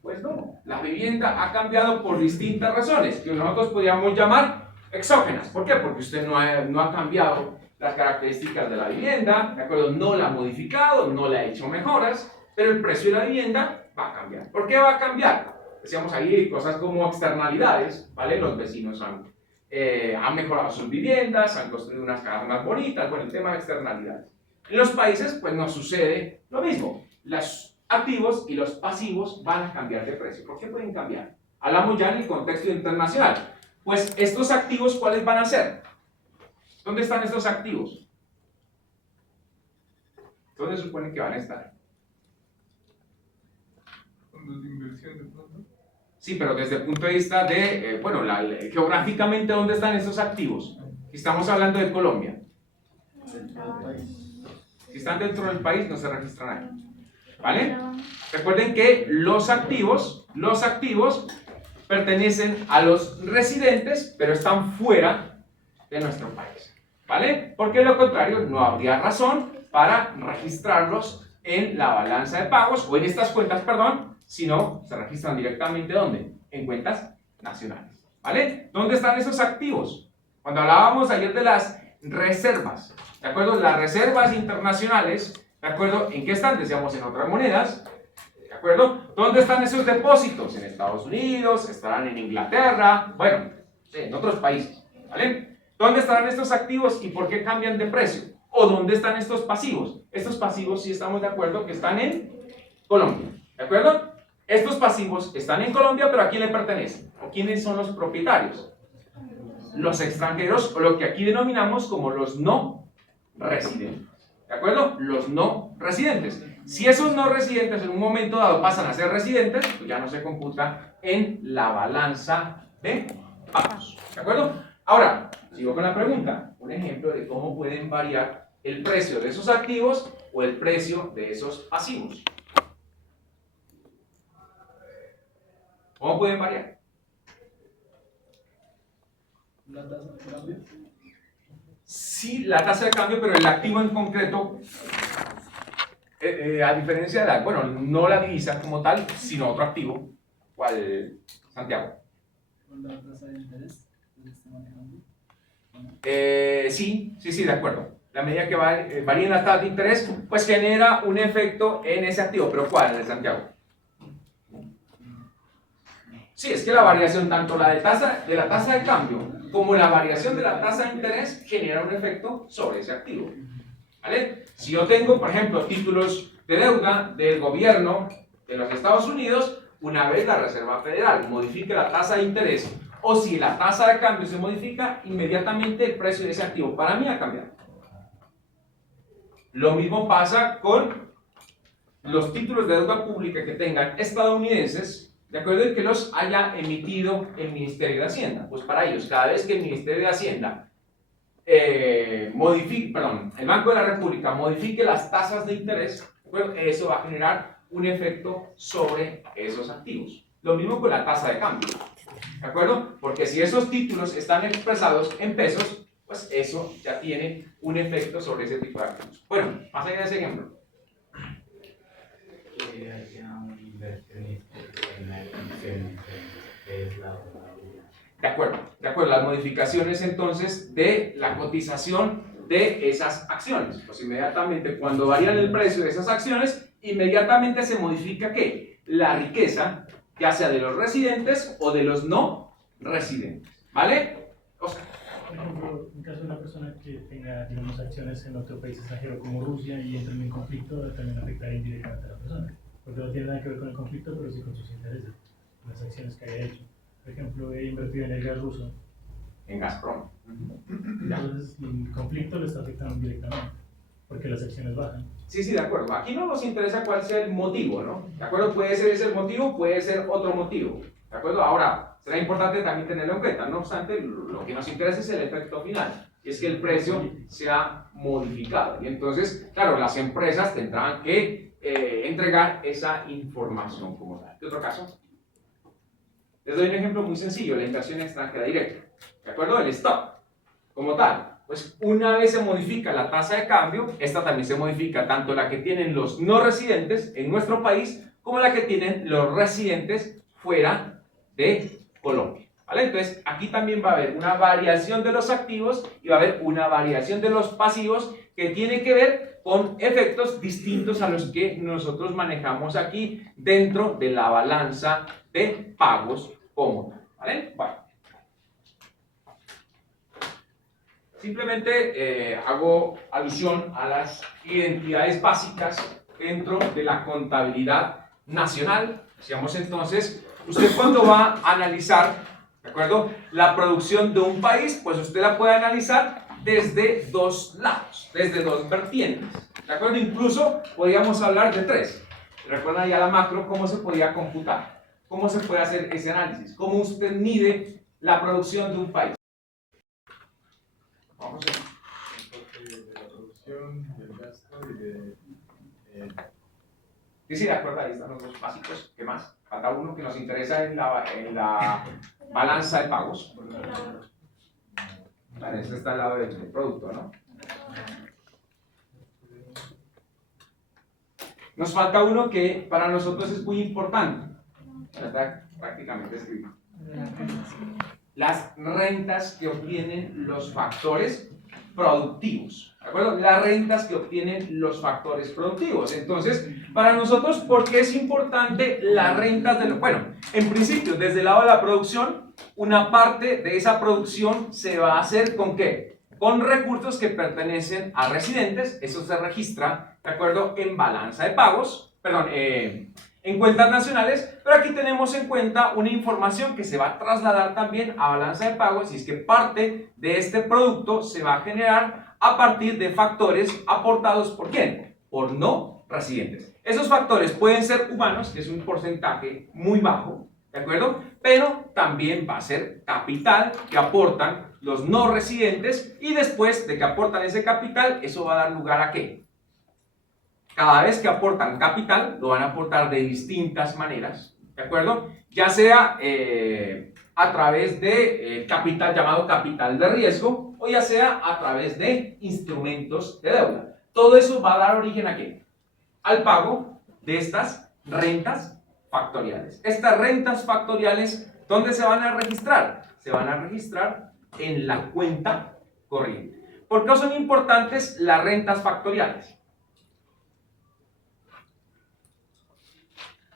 Pues no. La vivienda ha cambiado por distintas razones, que nosotros podríamos llamar exógenas. ¿Por qué? Porque usted no ha cambiado las características de la vivienda, ¿de acuerdo? No la ha modificado, no le ha hecho mejoras, pero el precio de la vivienda va a cambiar. ¿Por qué va a cambiar? Decíamos ahí cosas como externalidades, ¿vale? Los vecinos han mejorado sus viviendas, han construido unas casas más bonitas, bueno, el tema de externalidades. En los países, pues no sucede lo mismo. Los activos y los pasivos van a cambiar de precio. ¿Por qué pueden cambiar? Hablamos ya en el contexto internacional. Pues estos activos, ¿cuáles van a ser? ¿Dónde están estos activos? ¿Dónde suponen que van a estar? Fondos de inversión de pronto. Sí, pero desde el punto de vista de, geográficamente, ¿dónde están estos activos? Estamos hablando de Colombia. Si están dentro del país, no se registran ahí. ¿Vale? Recuerden que los activos pertenecen a los residentes, pero están fuera de nuestro país. ¿Vale? Porque de lo contrario, no habría razón para registrarlos en la balanza de pagos, o en estas cuentas, perdón, sino se registran directamente, ¿dónde? En cuentas nacionales. ¿Vale? ¿Dónde están esos activos? Cuando hablábamos ayer de las reservas, ¿de acuerdo? Las reservas internacionales, ¿de acuerdo? ¿En qué están? Decíamos en otras monedas, ¿de acuerdo? ¿Dónde están esos depósitos? En Estados Unidos, estarán en Inglaterra, bueno, en otros países, ¿vale? ¿Dónde estarán estos activos y por qué cambian de precio? ¿O dónde están estos pasivos? Estos pasivos sí estamos de acuerdo que están en Colombia, ¿de acuerdo? Estos pasivos están en Colombia, pero ¿a quién le pertenecen? ¿O quiénes son los propietarios? Los extranjeros, o lo que aquí denominamos como los no residentes. ¿De acuerdo? Los no residentes. Si esos no residentes en un momento dado pasan a ser residentes, pues ya no se computa en la balanza de pagos. ¿De acuerdo? Ahora, sigo con la pregunta. Un ejemplo de cómo pueden variar el precio de esos activos o el precio de esos pasivos. ¿Cómo pueden variar? ¿La tasa de cambio? Sí, la tasa de cambio, pero el activo en concreto, a diferencia de la, bueno, no la divisa como tal, sino otro activo, ¿cuál, Santiago? ¿Con la tasa de interés que se está manejando? Sí, de acuerdo. La medida que varíen las tasas de interés, pues genera un efecto en ese activo, pero ¿cuál, Santiago? Sí, es que la variación, tanto la de la tasa de cambio como la variación de la tasa de interés genera un efecto sobre ese activo. ¿Vale? Si yo tengo, por ejemplo, títulos de deuda del gobierno de los Estados Unidos, una vez la Reserva Federal modifique la tasa de interés o si la tasa de cambio se modifica, inmediatamente el precio de ese activo para mí ha cambiado. Lo mismo pasa con los títulos de deuda pública que tengan estadounidenses, de acuerdo en que los haya emitido el Ministerio de Hacienda. Pues para ellos, cada vez que el Ministerio de Hacienda el Banco de la República modifique las tasas de interés, bueno, eso va a generar un efecto sobre esos activos. Lo mismo con la tasa de cambio, ¿de acuerdo? Porque si esos títulos están expresados en pesos, pues eso ya tiene un efecto sobre ese tipo de activos. Bueno, más allá de ese ejemplo. Que haya un inversionista que tenga acciones que es la De acuerdo, las modificaciones entonces de la cotización de esas acciones. Pues inmediatamente cuando varían el precio de esas acciones, inmediatamente se modifica ¿qué? La riqueza, ya sea de los residentes o de los no residentes. ¿Vale? Oscar. Por ejemplo, en caso de una persona que tenga, digamos, acciones en otro país extranjero como Rusia y entre en conflicto, también afectaría indirectamente a la persona. Porque no tiene nada que ver con el conflicto, pero sí con sus intereses, las acciones que haya hecho. Por ejemplo, he invertido en el gas ruso. En Gazprom. Entonces, el conflicto le está afectando directamente, porque las acciones bajan. Sí, de acuerdo. Aquí no nos interesa cuál sea el motivo, ¿no? ¿De acuerdo? Puede ser ese el motivo, puede ser otro motivo. ¿De acuerdo? Ahora, será importante también tenerlo en cuenta. No obstante, lo que nos interesa es el efecto final. Y es que el precio se ha modificado. Y entonces, claro, las empresas tendrán que entregar esa información como tal. ¿Qué otro caso? Les doy un ejemplo muy sencillo, la inversión extranjera directa. ¿De acuerdo? El stock, como tal. Pues una vez se modifica la tasa de cambio, esta también se modifica tanto la que tienen los no residentes en nuestro país como la que tienen los residentes fuera de Colombia. ¿Vale? Entonces, aquí también va a haber una variación de los activos y va a haber una variación de los pasivos que tiene que ver con efectos distintos a los que nosotros manejamos aquí dentro de la balanza de pagos común. ¿Vale? Bueno. Simplemente hago alusión a las identidades básicas dentro de la contabilidad nacional. Decíamos entonces, usted cuando va a analizar, ¿de acuerdo?, la producción de un país, pues usted la puede analizar desde dos lados, desde dos vertientes, ¿de acuerdo? Incluso podríamos hablar de tres. Recuerdan ya la macro, cómo se podía computar, cómo se puede hacer ese análisis, cómo usted mide la producción de un país. Vamos a ver. de la producción, del gasto y de Sí, de acuerdo, ahí están los dos básicos. ¿Qué más? Falta uno que nos interesa en la balanza de pagos. Vale, este está al lado del producto, ¿no? Nos falta uno que para nosotros es muy importante. Está prácticamente escrito. Las rentas que obtienen los factores productivos, ¿de acuerdo? Las rentas que obtienen los factores productivos. Entonces, para nosotros, ¿por qué es importante las rentas de los? Bueno, en principio, desde el lado de la producción, una parte de esa producción se va a hacer ¿con qué? Con recursos que pertenecen a residentes, eso se registra, ¿de acuerdo?, en balanza de pagos, perdón, en cuentas nacionales, pero aquí tenemos en cuenta una información que se va a trasladar también a balanza de pagos y es que parte de este producto se va a generar a partir de factores aportados ¿por quién? Por no residentes. Esos factores pueden ser humanos, que es un porcentaje muy bajo, ¿de acuerdo? Pero también va a ser capital que aportan los no residentes y después de que aportan ese capital, eso va a dar lugar ¿a qué? Cada vez que aportan capital, lo van a aportar de distintas maneras, ¿de acuerdo? Ya sea a través de capital llamado capital de riesgo o ya sea a través de instrumentos de deuda. Todo eso va a dar origen ¿a qué? Al pago de estas rentas factoriales. Estas rentas factoriales, ¿dónde se van a registrar? Se van a registrar en la cuenta corriente. ¿Por qué son importantes las rentas factoriales?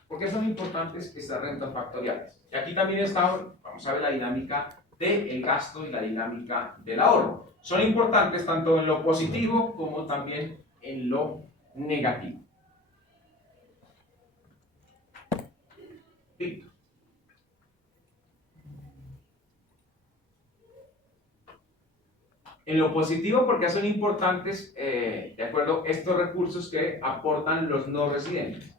¿Por qué son importantes estas rentas factoriales? Y aquí también está, vamos a ver la dinámica del gasto y la dinámica del ahorro. Son importantes tanto en lo positivo como también en lo negativo. Víctor. En lo positivo, porque son importantes, de acuerdo, estos recursos que aportan los no residentes.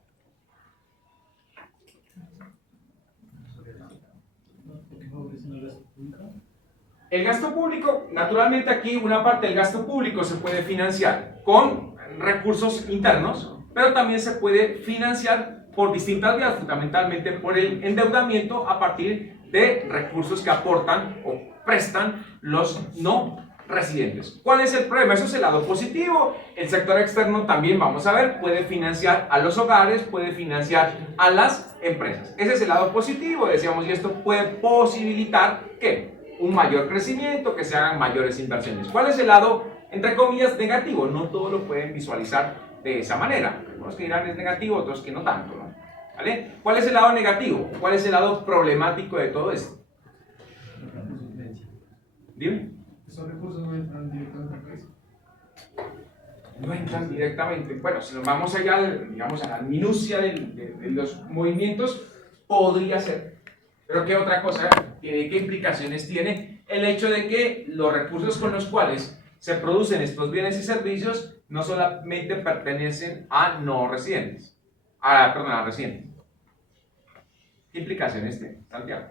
El gasto público, naturalmente aquí una parte del gasto público se puede financiar con recursos internos, pero también se puede financiar por distintas vías, fundamentalmente por el endeudamiento a partir de recursos que aportan o prestan los no residentes. ¿Cuál es el problema? Eso es el lado positivo. El sector externo también, vamos a ver, puede financiar a los hogares, puede financiar a las empresas. Ese es el lado positivo, decíamos, y esto puede posibilitar que un mayor crecimiento, que se hagan mayores inversiones. ¿Cuál es el lado, entre comillas, negativo? No todos lo pueden visualizar de esa manera. Algunos que dirán es negativo, otros que no tanto, ¿no? ¿Vale? ¿Cuál es el lado negativo? ¿Cuál es el lado problemático de todo esto? Dime. ¿Esos recursos no entran directamente al país? No entran directamente. Bueno, si nos vamos allá, digamos, a la minucia de los movimientos, podría ser. Pero ¿qué otra cosa tiene? ¿Qué implicaciones tiene el hecho de que los recursos con los cuales se producen estos bienes y servicios no solamente pertenecen a no residentes? A residentes. ¿Qué implicaciones tiene, Santiago?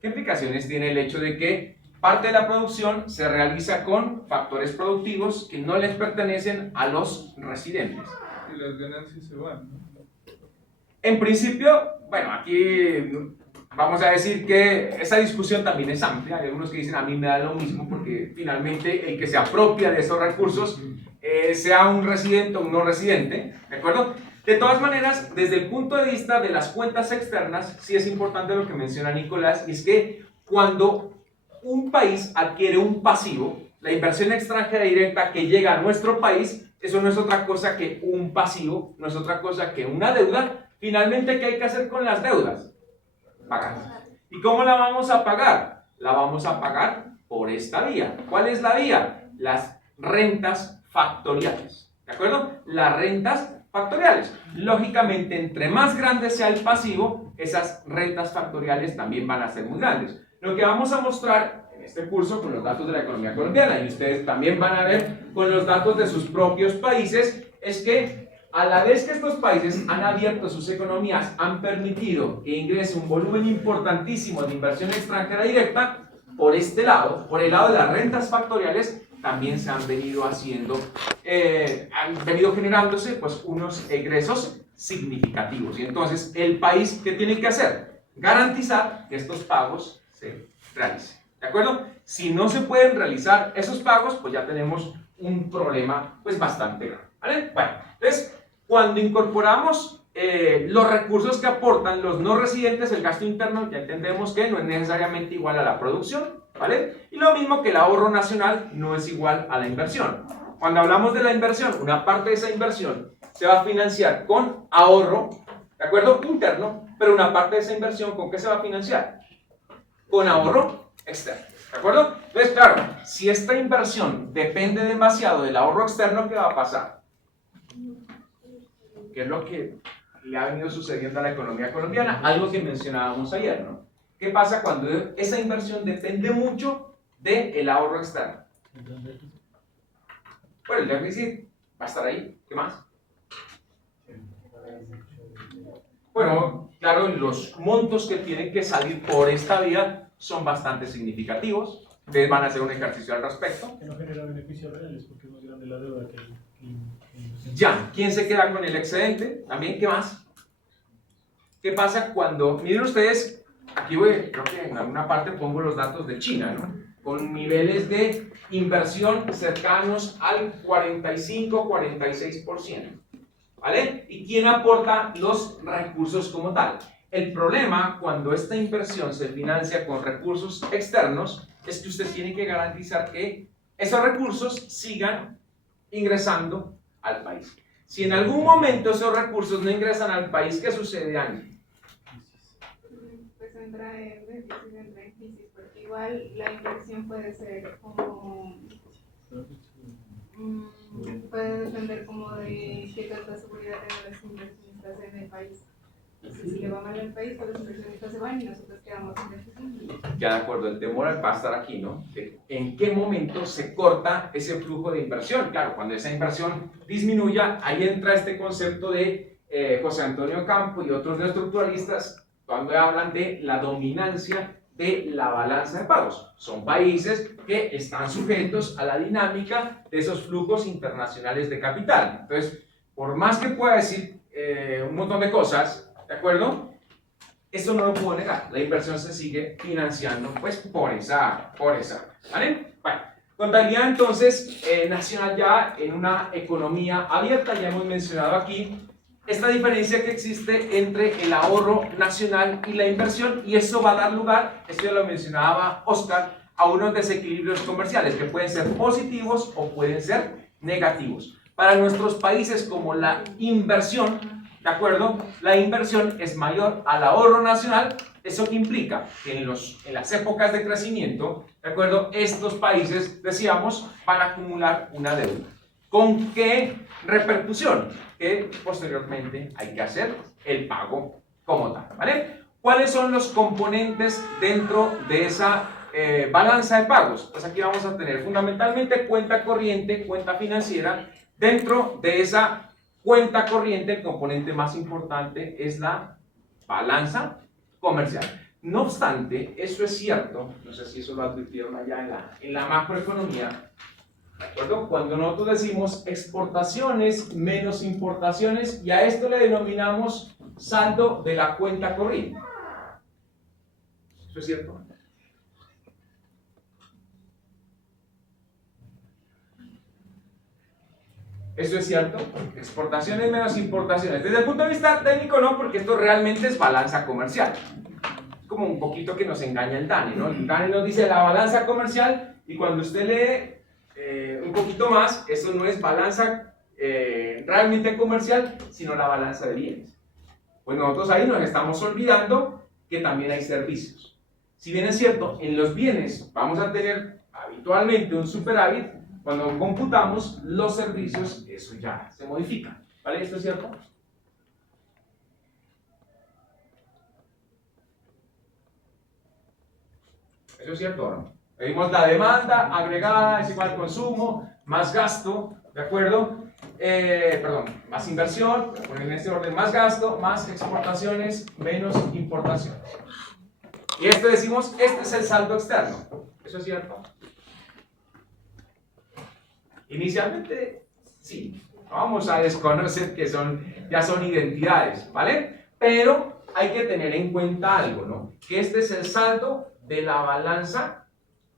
¿Qué implicaciones tiene el hecho de que parte de la producción se realiza con factores productivos que no les pertenecen a los residentes? Y las ganancias se van, ¿no? En principio, bueno, aquí vamos a decir que esa discusión también es amplia. Hay algunos que dicen a mí me da lo mismo porque finalmente el que se apropia de esos recursos, sea un residente o un no residente, ¿de acuerdo? De todas maneras, desde el punto de vista de las cuentas externas, sí es importante lo que menciona Nicolás, y es que cuando un país adquiere un pasivo, la inversión extranjera directa que llega a nuestro país, eso no es otra cosa que un pasivo, no es otra cosa que una deuda. Finalmente, ¿qué hay que hacer con las deudas? Pagar. ¿Y cómo la vamos a pagar? La vamos a pagar por esta vía. ¿Cuál es la vía? Las rentas factoriales. ¿De acuerdo? Las rentas factoriales. Lógicamente, entre más grande sea el pasivo, esas rentas factoriales también van a ser muy grandes. Lo que vamos a mostrar en este curso con los datos de la economía colombiana, y ustedes también van a ver con los datos de sus propios países, es que a la vez que estos países han abierto sus economías, han permitido que ingrese un volumen importantísimo de inversión extranjera directa, por este lado, por el lado de las rentas factoriales, también se han venido haciendo, han venido generándose pues unos egresos significativos. Y entonces, ¿el país qué tiene que hacer? Garantizar que estos pagos se realicen. ¿De acuerdo? Si no se pueden realizar esos pagos, pues ya tenemos un problema pues bastante grave. ¿Vale? Bueno, entonces, cuando incorporamos los recursos que aportan los no residentes, el gasto interno, ya entendemos que no es necesariamente igual a la producción, ¿vale? Y lo mismo que el ahorro nacional no es igual a la inversión. Cuando hablamos de la inversión, una parte de esa inversión se va a financiar con ahorro, ¿de acuerdo? Interno, pero una parte de esa inversión, ¿con qué se va a financiar? Con ahorro externo, ¿de acuerdo? Entonces, claro, si esta inversión depende demasiado del ahorro externo, ¿qué va a pasar? ¿Qué es lo que le ha venido sucediendo a la economía colombiana? Algo que mencionábamos ayer, ¿no? ¿Qué pasa cuando esa inversión depende mucho del ahorro externo? Bueno, el déficit va a estar ahí. ¿Qué más? Bueno, claro, los montos que tienen que salir por esta vía son bastante significativos. Ustedes van a hacer un ejercicio al respecto. Que no genera beneficios reales porque es más grande la deuda que Ya, ¿quién se queda con el excedente? También, ¿qué más? ¿Qué pasa cuando, miren ustedes, aquí voy, creo que en alguna parte pongo los datos de China, ¿no? Con niveles de inversión cercanos al 45-46%, ¿vale? ¿Y quién aporta los recursos como tal? El problema cuando esta inversión se financia con recursos externos es que usted tiene que garantizar que esos recursos sigan ingresando al país. Si en algún momento esos recursos no ingresan al país, ¿qué sucede, Angie? Pues entra en déficit, entra en crisis, porque igual la inversión puede ser como puede depender como de qué tanta seguridad tengan las inversionistas en el país. Si le va mal al país, pues los inversionistas se van y nosotros quedamos en déficit. Ya de acuerdo, el temor va a estar aquí, ¿no? De ¿en qué momento se corta ese flujo de inversión? Claro, cuando esa inversión disminuya, ahí entra este concepto de José Antonio Campo y otros estructuralistas cuando hablan de la dominancia de la balanza de pagos. Son países que están sujetos a la dinámica de esos flujos internacionales de capital. Entonces, por más que pueda decir un montón de cosas, ¿de acuerdo? Esto no lo puedo negar. La inversión se sigue financiando, pues, por esa, ¿vale? Bueno, contabilidad entonces nacional ya en una economía abierta. Ya hemos mencionado aquí esta diferencia que existe entre el ahorro nacional y la inversión, y eso va a dar lugar, esto ya lo mencionaba Oscar, a unos desequilibrios comerciales que pueden ser positivos o pueden ser negativos. Para nuestros países como la inversión, ¿de acuerdo? La inversión es mayor al ahorro nacional. ¿Eso qué implica? Que en las épocas de crecimiento, ¿de acuerdo? Estos países, decíamos, van a acumular una deuda. ¿Con qué repercusión? Que posteriormente hay que hacer el pago como tal, ¿vale? ¿Cuáles son los componentes dentro de esa balanza de pagos? Pues aquí vamos a tener fundamentalmente cuenta corriente, cuenta financiera. Dentro de esa cuenta corriente, el componente más importante es la balanza comercial. No obstante, eso es cierto, no sé si eso lo advirtieron allá en la macroeconomía, ¿de acuerdo? Cuando nosotros decimos exportaciones menos importaciones, y a esto le denominamos saldo de la cuenta corriente. ¿Eso es cierto? ¿Eso es cierto? Exportaciones menos importaciones. Desde el punto de vista técnico no, porque esto realmente es balanza comercial. Es como un poquito que nos engaña el DANE, ¿no? El DANE nos dice la balanza comercial, y cuando usted lee un poquito más, eso no es balanza realmente comercial, sino la balanza de bienes. Pues nosotros ahí nos estamos olvidando que también hay servicios. Si bien es cierto, en los bienes vamos a tener habitualmente un superávit, cuando computamos los servicios, eso ya se modifica. ¿Vale? ¿Esto es cierto? ¿Eso es cierto o no? Medimos la demanda agregada es igual al consumo, más gasto, ¿de acuerdo? Más inversión, voy a poner en este orden, más gasto, más exportaciones, menos importaciones. Y esto decimos, este es el saldo externo. ¿Eso es cierto? Inicialmente, sí. Vamos a desconocer que ya son identidades, ¿vale? Pero hay que tener en cuenta algo, ¿no? Que este es el saldo de la balanza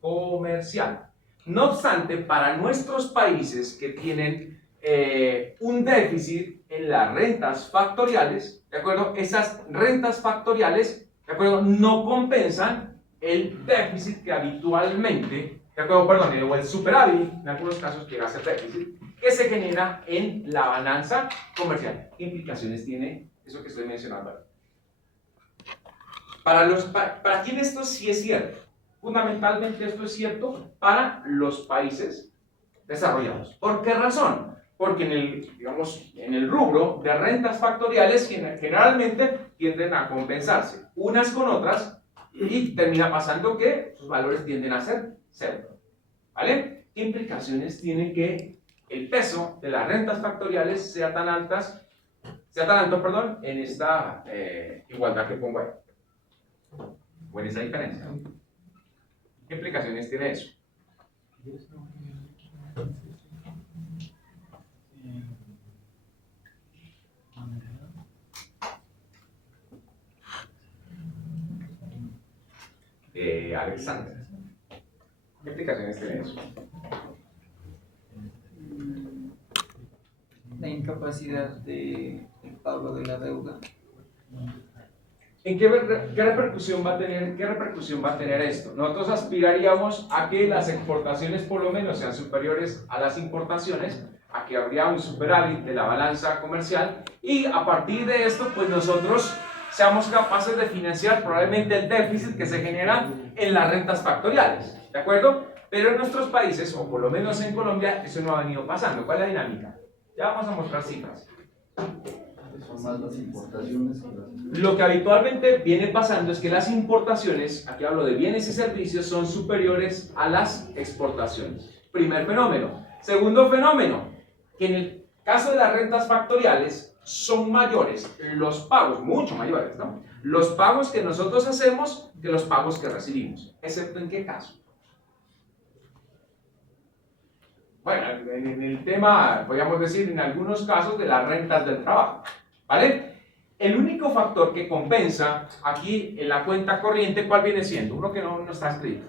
comercial. No obstante, para nuestros países que tienen un déficit en las rentas factoriales, ¿de acuerdo? Esas rentas factoriales, ¿de acuerdo? No compensan el déficit que habitualmente, ¿de acuerdo? Perdón, o el superávit, en algunos casos que va a ser déficit, que se genera en la balanza comercial. ¿Qué implicaciones tiene eso que estoy mencionando ahora? ¿Para quién esto sí es cierto? Fundamentalmente esto es cierto para los países desarrollados. ¿Por qué razón? Porque en el rubro de rentas factoriales generalmente tienden a compensarse unas con otras y termina pasando que sus valores tienden a ser cero. ¿Vale? ¿Qué implicaciones tiene que el peso de las rentas factoriales sea tan alto, en esta igualdad que pongo ahí? O en esa diferencia. ¿Qué implicaciones tiene eso? Alexander. ¿Qué implicaciones tiene eso? La incapacidad de pago de la deuda. ¿En qué repercusión va a tener esto? Nosotros aspiraríamos a que las exportaciones por lo menos sean superiores a las importaciones, a que habría un superávit de la balanza comercial, y a partir de esto pues nosotros seamos capaces de financiar probablemente el déficit que se genera en las rentas factoriales, ¿de acuerdo? Pero en nuestros países, o por lo menos en Colombia, eso no ha venido pasando. ¿Cuál es la dinámica? Ya vamos a mostrar cifras. Son más las importaciones que las... Lo que habitualmente viene pasando es que las importaciones, aquí hablo de bienes y servicios, son superiores a las exportaciones. Primer fenómeno. Segundo fenómeno, que en el caso de las rentas factoriales son mayores los pagos, mucho mayores, ¿no? Los pagos que nosotros hacemos que los pagos que recibimos. ¿Excepto en qué caso? Bueno, en el tema, podríamos decir, en algunos casos de las rentas del trabajo, ¿vale? El único factor que compensa aquí en la cuenta corriente, ¿cuál viene siendo? Uno que no está escrito.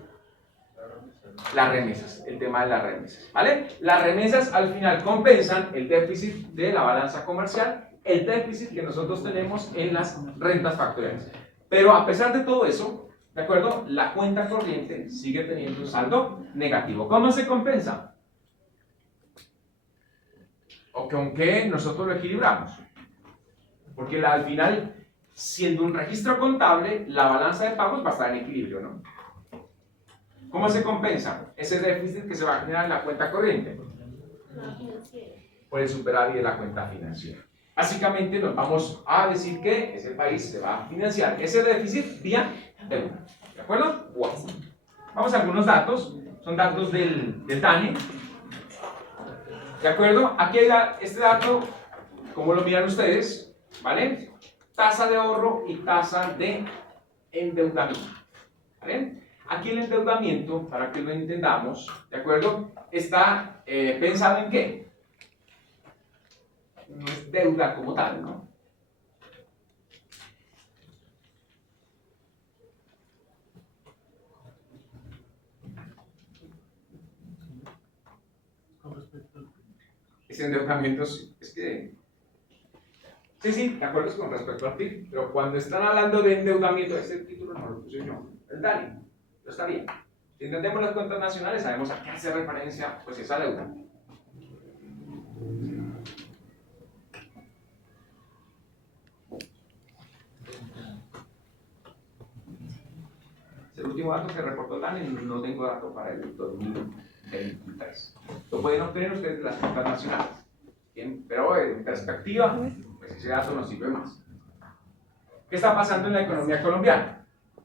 Las remesas, el tema de las remesas, ¿vale? Las remesas al final compensan el déficit de la balanza comercial, el déficit que nosotros tenemos en las rentas factoriales. Pero a pesar de todo eso, ¿de acuerdo? La cuenta corriente sigue teniendo un saldo negativo. ¿Cómo se compensa? ¿O con qué nosotros lo equilibramos? Porque al final, siendo un registro contable, la balanza de pagos va a estar en equilibrio, ¿no? ¿Cómo se compensa ese déficit que se va a generar en la cuenta corriente? Por el superávit de la cuenta financiera. Básicamente nos vamos a decir que ese país se va a financiar ese déficit vía deuda. ¿De acuerdo? Wow. Vamos a algunos datos. Son datos del DANE. ¿De acuerdo? Aquí hay este dato, como lo miran ustedes, ¿vale? Tasa de ahorro y tasa de endeudamiento. ¿Vale? Aquí el endeudamiento, para que lo entendamos, ¿de acuerdo? Está pensado en qué? No es deuda como tal, ¿no? Ese endeudamiento es que... Sí, de acuerdo con respecto al PIB, pero cuando están hablando de endeudamiento, ese título no lo puse yo, el DANE, lo está bien. Si entendemos las cuentas nacionales, sabemos a qué hace referencia pues esa deuda. Es el último dato que reportó el DANE, no tengo dato para el 2023. Lo pueden obtener ustedes de las cuentas nacionales. Bien, pero en perspectiva, pues ese dato nos sirve más. ¿Qué está pasando en la economía colombiana?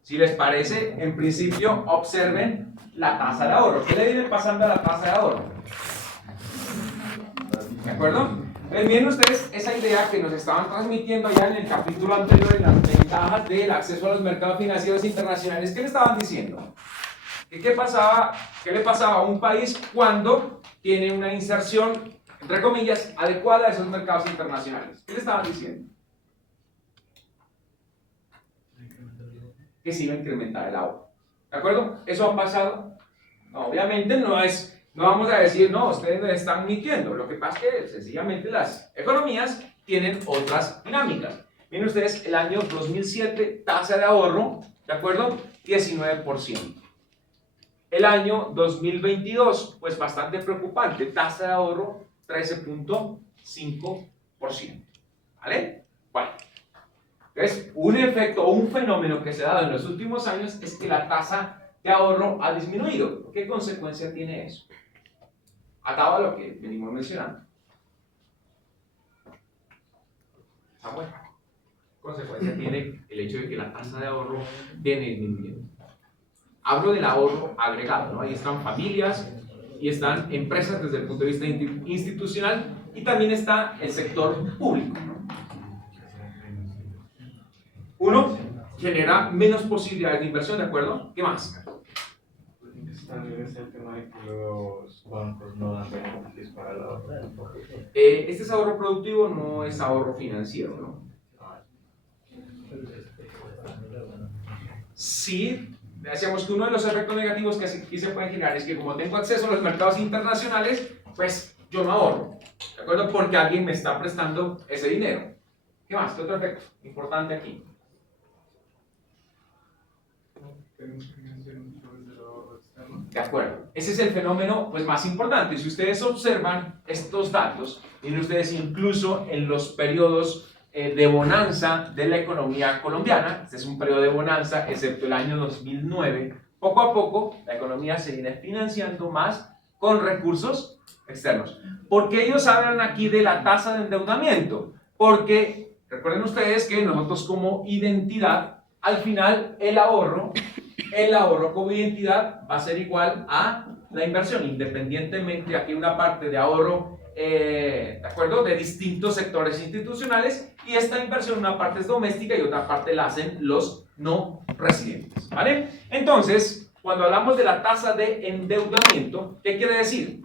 Si les parece, en principio, observen la tasa de ahorro. ¿Qué le viene pasando a la tasa de ahorro? ¿De acuerdo? Miren ustedes esa idea que nos estaban transmitiendo ya en el capítulo anterior en las ventajas del acceso a los mercados financieros internacionales. ¿Qué le estaban diciendo? ¿Qué le pasaba a un país cuando tiene una inserción, entre comillas, adecuada a esos mercados internacionales? ¿Qué le estaban diciendo? Que se iba a incrementar el ahorro. ¿De acuerdo? ¿Eso ha pasado? No, obviamente no vamos a decir, no, ustedes me están mintiendo. Lo que pasa es que sencillamente las economías tienen otras dinámicas. Miren ustedes, el año 2007, tasa de ahorro, ¿de acuerdo? 19%. El año 2022, pues bastante preocupante, tasa de ahorro 13.5%. ¿Vale? Bueno. Entonces, un efecto o un fenómeno que se ha dado en los últimos años es que la tasa de ahorro ha disminuido. ¿Qué consecuencia tiene eso? Atado a lo que venimos mencionando. Samuel, ¿qué consecuencia tiene el hecho de que la tasa de ahorro viene disminuyendo? Hablo del ahorro agregado, ¿no? Ahí están familias y están empresas desde el punto de vista institucional y también está el sector público, ¿no? Uno, genera menos posibilidades de inversión, ¿de acuerdo? ¿Qué más? También es el tema de que los bancos no dan beneficios para el ahorro. Este es ahorro productivo, no es ahorro financiero, ¿no? Sí, decíamos que uno de los efectos negativos que aquí se pueden generar es que como tengo acceso a los mercados internacionales, pues yo no ahorro, ¿de acuerdo? Porque alguien me está prestando ese dinero. ¿Qué más? ¿Qué otro efecto importante aquí? Tenemos que financiar mucho desde el ahorro externo. De acuerdo. Ese es el fenómeno pues, más importante. Si ustedes observan estos datos, miren ustedes incluso en los periodos de bonanza de la economía colombiana, este es un periodo de bonanza, excepto el año 2009, poco a poco la economía se viene financiando más con recursos externos. ¿Por qué ellos hablan aquí de la tasa de endeudamiento? Porque Recuerden ustedes que nosotros como identidad, al final el ahorro como identidad va a ser igual a la inversión, independientemente aquí hay una parte de ahorro, ¿de acuerdo? De distintos sectores institucionales, y esta inversión, una parte es doméstica y otra parte la hacen los no residentes, ¿vale? Entonces, cuando hablamos de la tasa de endeudamiento, ¿qué quiere decir?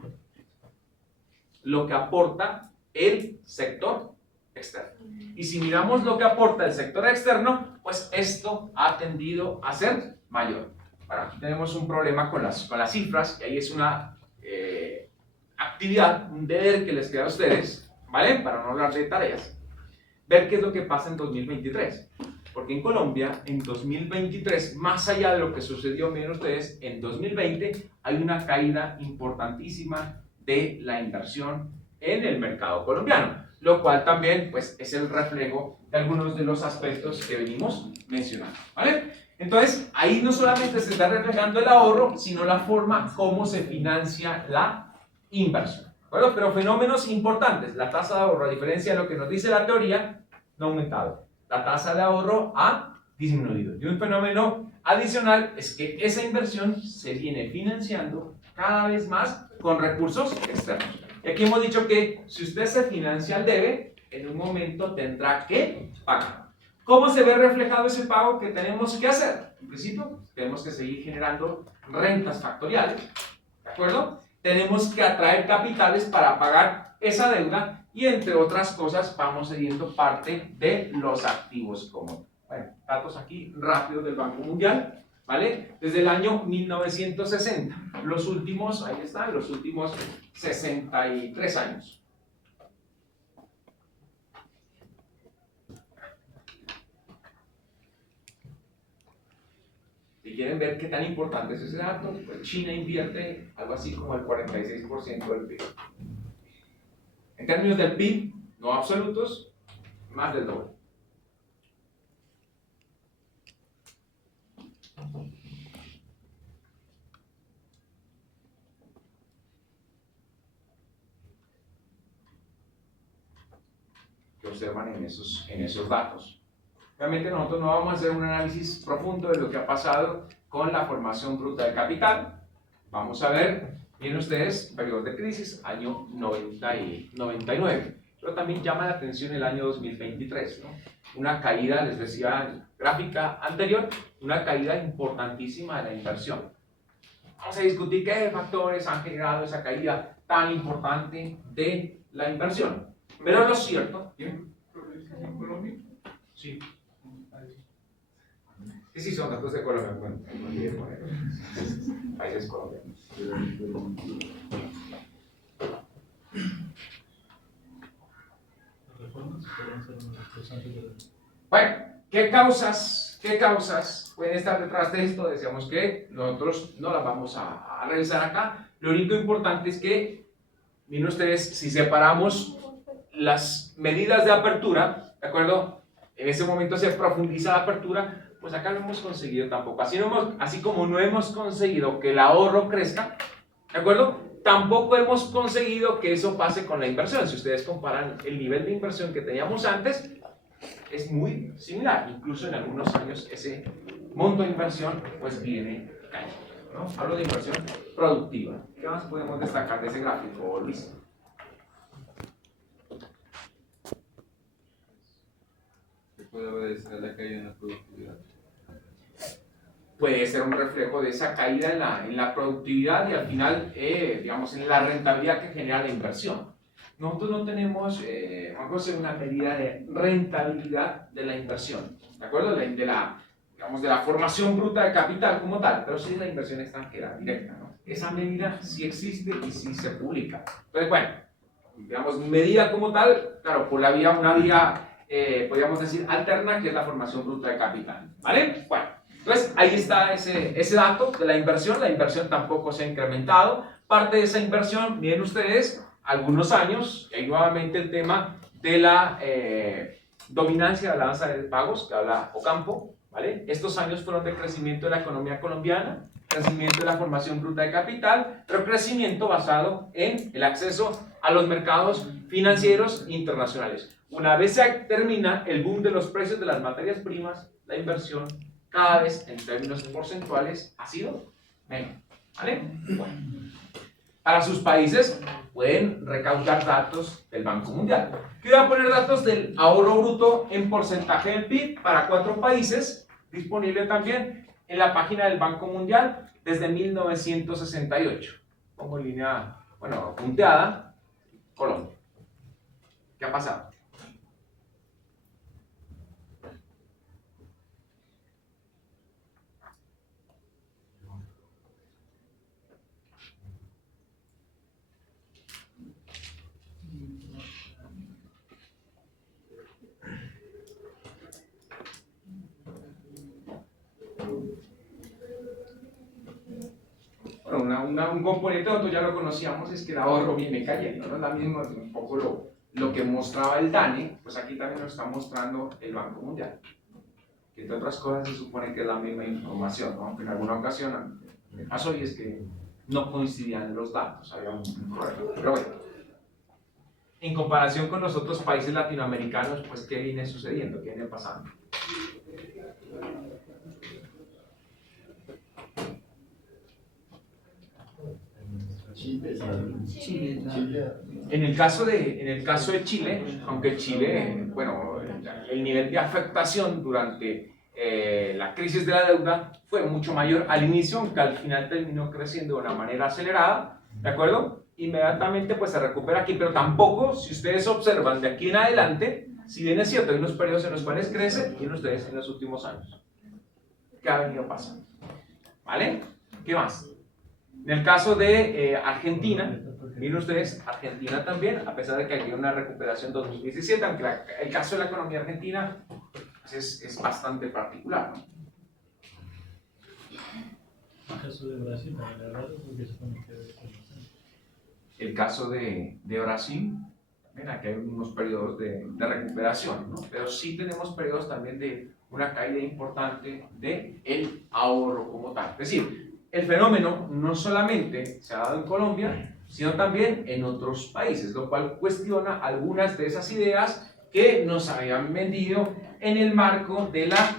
Lo que aporta el sector externo. Y si miramos lo que aporta el sector externo, pues esto ha tendido a ser mayor. Bueno, aquí tenemos un problema con las cifras, y ahí es una actividad, un deber que les queda a ustedes, ¿vale? Para no hablar de tareas, ver qué es lo que pasa en 2023. Porque en Colombia, en 2023, más allá de lo que sucedió, miren ustedes, en 2020 hay una caída importantísima de la inversión en el mercado colombiano, lo cual también pues, es el reflejo de algunos de los aspectos que venimos mencionando, ¿vale? Entonces, ahí no solamente se está reflejando el ahorro, sino la forma como se financia la inversión, ¿de Pero fenómenos importantes, la tasa de ahorro, a diferencia de lo que nos dice la teoría, no ha aumentado. La tasa de ahorro ha disminuido. Y un fenómeno adicional es que esa inversión se viene financiando cada vez más con recursos externos. Y aquí hemos dicho que si usted se financia al debe, en un momento tendrá que pagar. ¿Cómo se ve reflejado ese pago que tenemos que hacer? En principio, tenemos que seguir generando rentas factoriales, ¿de acuerdo? Tenemos que atraer capitales para pagar esa deuda y, entre otras cosas, vamos cediendo parte de los activos comunes. Bueno, datos aquí rápidos del Banco Mundial, ¿vale? Desde el año 1960, los últimos, ahí están, los últimos 63 años. Si quieren ver qué tan importante es ese dato, pues China invierte algo así como el 46% del PIB. En términos del PIB, no absolutos, más del doble. Que observan en esos datos. Obviamente nosotros no vamos a hacer un análisis profundo de lo que ha pasado con la formación bruta de capital. Vamos a ver, miren ustedes, periodo de crisis, año 90 y 99. Pero también llama la atención el año 2023, ¿no? Una caída, les decía en la gráfica anterior, una caída importantísima de la inversión. Vamos a discutir qué factores han generado esa caída tan importante de la inversión. Pero lo cierto, ¿bien? Sí. Sí, son datos de Colombia, bueno, países colombianos. Bueno, ¿qué causas pueden estar detrás de esto? Decíamos que nosotros no las vamos a revisar acá. Lo único importante es que, miren ustedes, si separamos las medidas de apertura, ¿de acuerdo? En ese momento se profundiza la apertura, pues acá no hemos conseguido tampoco. Así como no hemos conseguido que el ahorro crezca, ¿de acuerdo? Tampoco hemos conseguido que eso pase con la inversión. Si ustedes comparan el nivel de inversión que teníamos antes, es muy similar. Incluso en algunos años ese monto de inversión pues viene cayendo, ¿no? Hablo de inversión productiva. ¿Qué más podemos destacar de ese gráfico, Luis? ¿Puede obedecer a la caída en la productividad? Puede ser un reflejo de esa caída en la productividad y al final, digamos, en la rentabilidad que genera la inversión. Nosotros no tenemos, vamos a hacer una medida de rentabilidad de la inversión, ¿de acuerdo? Digamos, de la formación bruta de capital como tal, pero sí de la inversión extranjera directa, ¿no? Esa medida sí existe y sí se publica. Entonces, bueno, digamos, medida como tal, claro, por una vía, podríamos decir, alterna, que es la formación bruta de capital, ¿vale? Bueno. Entonces, ahí está ese dato de la inversión tampoco se ha incrementado. Parte de esa inversión, miren ustedes, algunos años, y ahí nuevamente el tema de la dominancia de la balanza de pagos, que habla Ocampo, ¿vale? Estos años fueron de crecimiento de la economía colombiana, crecimiento de la formación bruta de capital, pero crecimiento basado en el acceso a los mercados financieros internacionales. Una vez se termina el boom de los precios de las materias primas, la inversión cada vez en términos porcentuales ha sido menor. ¿Vale? Bueno. Para sus países pueden recaudar datos del Banco Mundial. Aquí voy a poner datos del ahorro bruto en porcentaje del PIB para 4 países, disponible también en la página del Banco Mundial desde 1968. Como línea, bueno, punteada, Colombia. ¿Qué ha pasado? Bueno, un componente nosotros ya lo conocíamos, es que el ahorro viene cayendo, ¿no? Es la misma, un poco lo que mostraba el DANE, pues aquí también nos está mostrando el Banco Mundial, que entre otras cosas se supone que es la misma información, ¿no? Aunque en alguna ocasión me pasó y es que no coincidían los datos, había un problema, pero bueno. En comparación con los otros países latinoamericanos, pues ¿qué viene sucediendo? ¿Qué viene pasando? Chile. En el caso de Chile, aunque Chile, bueno, el nivel de afectación durante la crisis de la deuda fue mucho mayor al inicio, aunque al final terminó creciendo de una manera acelerada, ¿de acuerdo? Inmediatamente pues se recupera aquí, pero tampoco, si ustedes observan de aquí en adelante, si bien es cierto, hay unos periodos en los cuales crece, y ustedes en los últimos años. ¿Qué ha venido pasando? ¿Vale? ¿Qué más? En el caso de Argentina, miren ustedes, Argentina también, a pesar de que hay una recuperación 2017, aunque el caso de la economía argentina pues es bastante particular, ¿no? El caso de Brasil también es raro porque se supone que El caso de Brasil, ven, aquí hay unos periodos de recuperación, ¿no? Pero sí tenemos periodos también de una caída importante del ahorro como tal. Es decir, el fenómeno no solamente se ha dado en Colombia, sino también en otros países, lo cual cuestiona algunas de esas ideas que nos habían vendido en el marco de la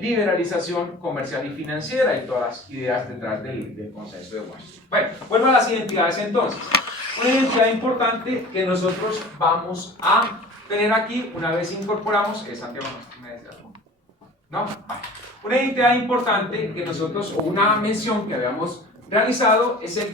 liberalización comercial y financiera y todas las ideas detrás del consenso de Washington. Bueno, vuelvo a las identidades entonces. Una identidad importante que nosotros vamos a tener aquí una vez incorporamos, Santiago, ¿me decías? ¿No? Vale. Una identidad importante que nosotros, o una mención que habíamos realizado, es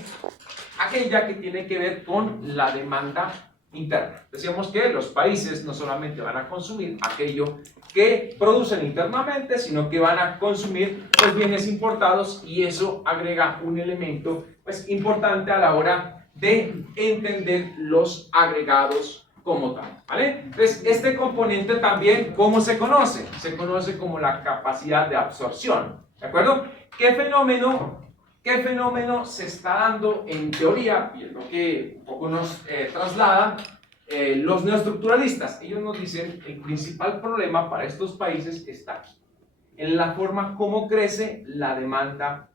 aquella que tiene que ver con la demanda interna. Decíamos que los países no solamente van a consumir aquello que producen internamente, sino que van a consumir pues, bienes importados, y eso agrega un elemento pues, importante a la hora de entender los agregados como tal, ¿vale? Entonces, este componente también, ¿cómo se conoce? Se conoce como la capacidad de absorción, ¿de acuerdo? ¿Qué fenómeno se está dando en teoría? Y es lo que un poco nos trasladan los neoestructuralistas. Ellos nos dicen el principal problema para estos países está aquí, en la forma como crece la demanda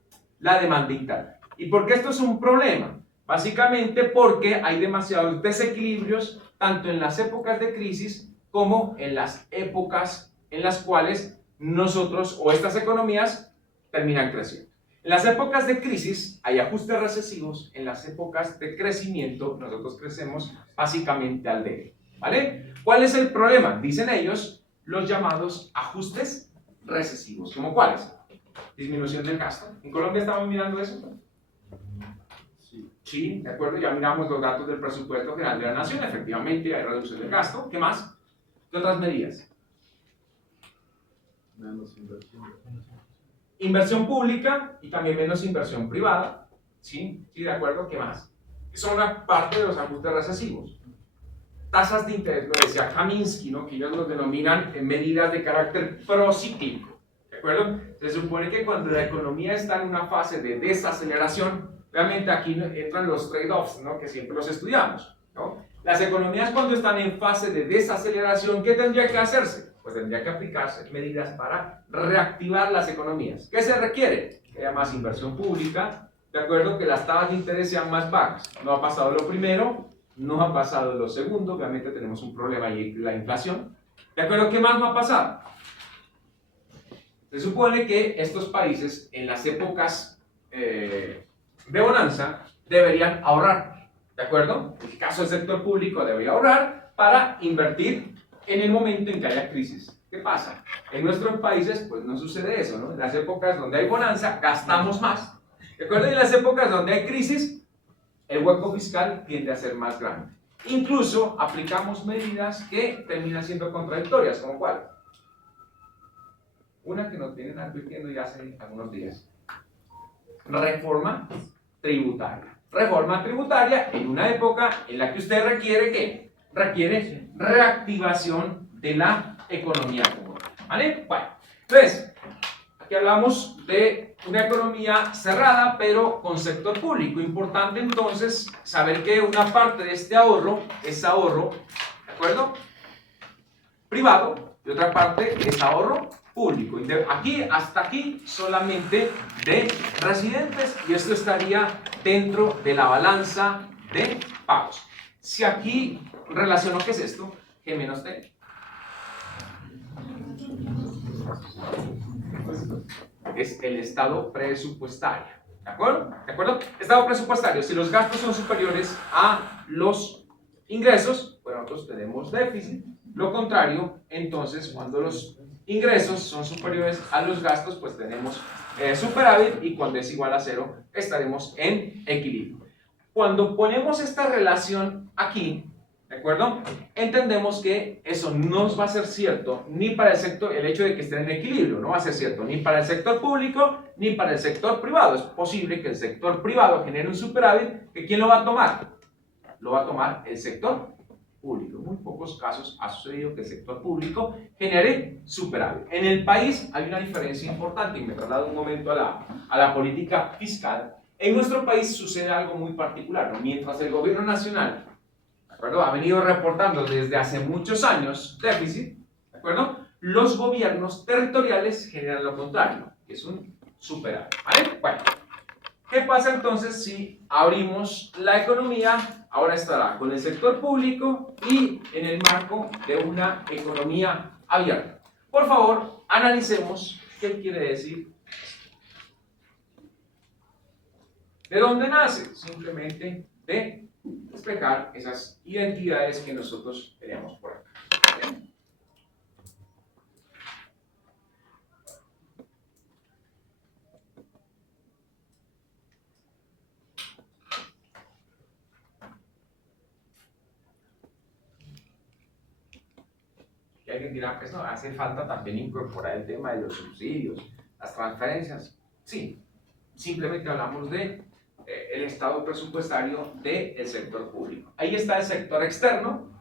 interna. ¿Y por qué esto es un problema? Básicamente porque hay demasiados desequilibrios tanto en las épocas de crisis como en las épocas en las cuales nosotros o estas economías terminan creciendo. En las épocas de crisis hay ajustes recesivos, en las épocas de crecimiento nosotros crecemos básicamente al doble, ¿vale? ¿Cuál es el problema? Dicen ellos, los llamados ajustes recesivos. ¿Cómo cuáles? Disminución del gasto. ¿En Colombia estamos mirando eso? Sí, de acuerdo, ya miramos los datos del presupuesto general de la nación, efectivamente hay reducción del gasto. ¿Qué más? ¿Qué otras medidas? Menos inversión. Inversión pública y también menos inversión privada. ¿Sí? Sí, de acuerdo, ¿qué más? Son una parte de los ajustes recesivos. Tasas de interés, lo decía Kaminsky, ¿no? Que ellos los denominan medidas de carácter procíclico. ¿De acuerdo? Se supone que cuando la economía está en una fase de desaceleración, realmente aquí entran los trade-offs, ¿no? Que siempre los estudiamos, ¿no? Las economías cuando están en fase de desaceleración, ¿qué tendría que hacerse? Pues tendría que aplicarse medidas para reactivar las economías. ¿Qué se requiere? que haya más inversión pública, de acuerdo, que las tasas de interés sean más bajas. No ha pasado lo primero, no ha pasado lo segundo, obviamente tenemos un problema ahí, la inflación. ¿De acuerdo? ¿Qué más no ha pasado? Se supone que estos países en las épocas de bonanza deberían ahorrar, ¿de acuerdo? En el caso del sector público debería ahorrar para invertir en el momento en que haya crisis. ¿Qué pasa? En nuestros países pues no sucede eso, ¿no? En las épocas donde hay bonanza gastamos más, ¿de acuerdo? Y en las épocas donde hay crisis el hueco fiscal tiende a ser más grande. Incluso aplicamos medidas que terminan siendo contradictorias, ¿como cuál? Una que nos vienen advirtiendo ya hace algunos días. Reforma tributaria. Reforma tributaria en una época en la que usted requiere ¿qué? Requiere reactivación de la economía común. ¿Vale? Bueno, entonces, aquí hablamos de una economía cerrada, pero con sector público. Importante entonces saber que una parte de este ahorro es ahorro, ¿de acuerdo? Privado, y otra parte es ahorro público. Aquí, hasta aquí, solamente de residentes, y esto estaría dentro de la balanza de pagos. Si aquí relaciono, ¿qué es esto? G menos T. Es el estado presupuestario. ¿De acuerdo? ¿De acuerdo? Estado presupuestario. Si los gastos son superiores a los ingresos, pues nosotros tenemos déficit. Lo contrario, entonces, cuando los ingresos son superiores a los gastos, pues tenemos superávit, y cuando es igual a cero, estaremos en equilibrio. Cuando ponemos esta relación aquí, ¿de acuerdo? Entendemos que eso no va a ser cierto ni para el sector, el hecho de que estén en equilibrio, no va a ser cierto ni para el sector público ni para el sector privado. Es posible que el sector privado genere un superávit, que ¿quién lo va a tomar? Lo va a tomar el sector público. En muy pocos casos ha sucedido que el sector público genere superávit. En el país hay una diferencia importante, y me traslado un momento a la política fiscal. En nuestro país sucede algo muy particular, ¿no? Mientras el gobierno nacional, ¿de acuerdo?, ha venido reportando desde hace muchos años déficit, ¿de acuerdo?, los gobiernos territoriales generan lo contrario, que es un superávit, ¿vale? Bueno, ¿qué pasa entonces si abrimos la economía? Ahora estará con el sector público y en el marco de una economía abierta. Por favor, analicemos qué quiere decir. ¿De dónde nace? Simplemente de despejar esas identidades que nosotros tenemos por acá. ¿Bien? Y alguien dirá, pues no, hace falta también incorporar el tema de los subsidios, las transferencias. Sí, simplemente hablamos de el estado presupuestario del sector público. Ahí está el sector externo,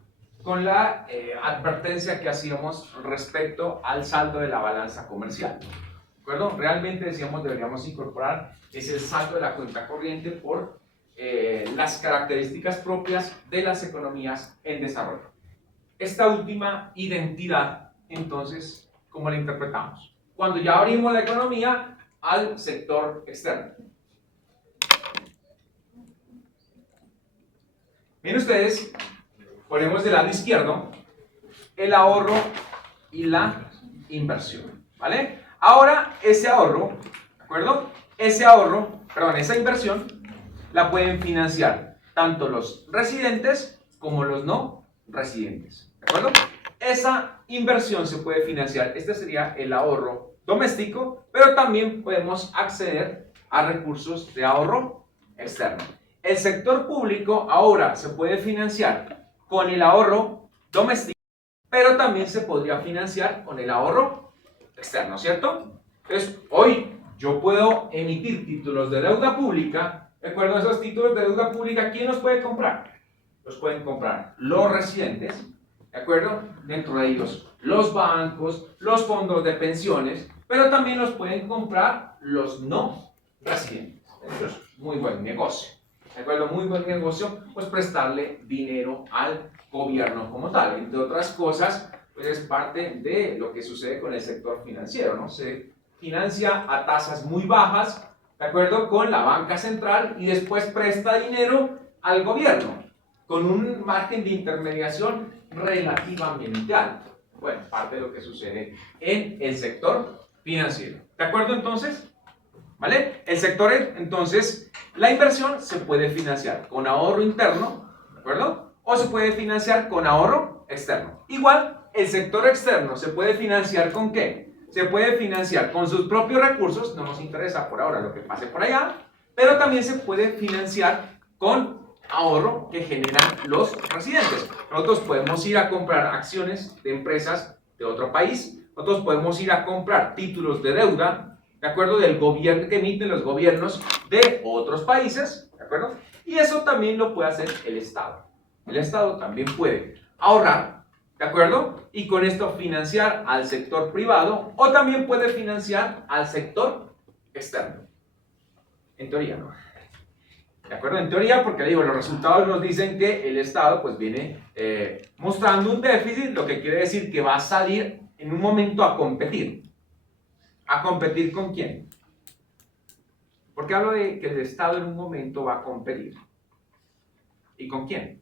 con la advertencia que hacíamos respecto al saldo de la balanza comercial. ¿De acuerdo? Realmente decíamos deberíamos incorporar ese saldo de la cuenta corriente por las características propias de las economías en desarrollo. Esta última identidad, entonces, ¿cómo la interpretamos? Cuando ya abrimos la economía al sector externo. Miren ustedes, ponemos del lado izquierdo el ahorro y la inversión, ¿vale? Ahora, ese ahorro, ¿de acuerdo? Esa inversión la pueden financiar tanto los residentes como los no residentes, ¿de acuerdo? Esa inversión se puede financiar, este sería el ahorro doméstico, pero también podemos acceder a recursos de ahorro externo. El sector público ahora se puede financiar con el ahorro doméstico, pero también se podría financiar con el ahorro externo, ¿cierto? Entonces, hoy yo puedo emitir títulos de deuda pública. ¿De acuerdo? Esos títulos de deuda pública, ¿quién los puede comprar? Los pueden comprar los residentes, ¿de acuerdo? Dentro de ellos los bancos, los fondos de pensiones, pero también los pueden comprar los no residentes. Eso es muy buen negocio. ¿De acuerdo? Muy buen negocio, pues prestarle dinero al gobierno como tal. Entre otras cosas, pues es parte de lo que sucede con el sector financiero, ¿no? Se financia a tasas muy bajas, ¿de acuerdo? Con la banca central y después presta dinero al gobierno con un margen de intermediación relativamente alto. Bueno, parte de lo que sucede en el sector financiero. ¿De acuerdo entonces? ¿Vale? El sector, entonces, la inversión se puede financiar con ahorro interno, ¿de acuerdo? O se puede financiar con ahorro externo. Igual, el sector externo se puede financiar ¿con qué? Se puede financiar con sus propios recursos, no nos interesa por ahora lo que pase por allá, pero también se puede financiar con ahorro que generan los residentes. Nosotros podemos ir a comprar acciones de empresas de otro país, nosotros podemos ir a comprar títulos de deuda, ¿de acuerdo? Del gobierno que emiten los gobiernos de otros países, ¿de acuerdo? Y eso también lo puede hacer el Estado. El Estado también puede ahorrar, ¿de acuerdo? Y con esto financiar al sector privado o también puede financiar al sector externo. En teoría, ¿no? ¿De acuerdo? En teoría, porque digo, los resultados nos dicen que el Estado pues viene mostrando un déficit, lo que quiere decir que va a salir en un momento a competir. ¿A competir con quién? Porque hablo de que el Estado en un momento va a competir. ¿Y con quién?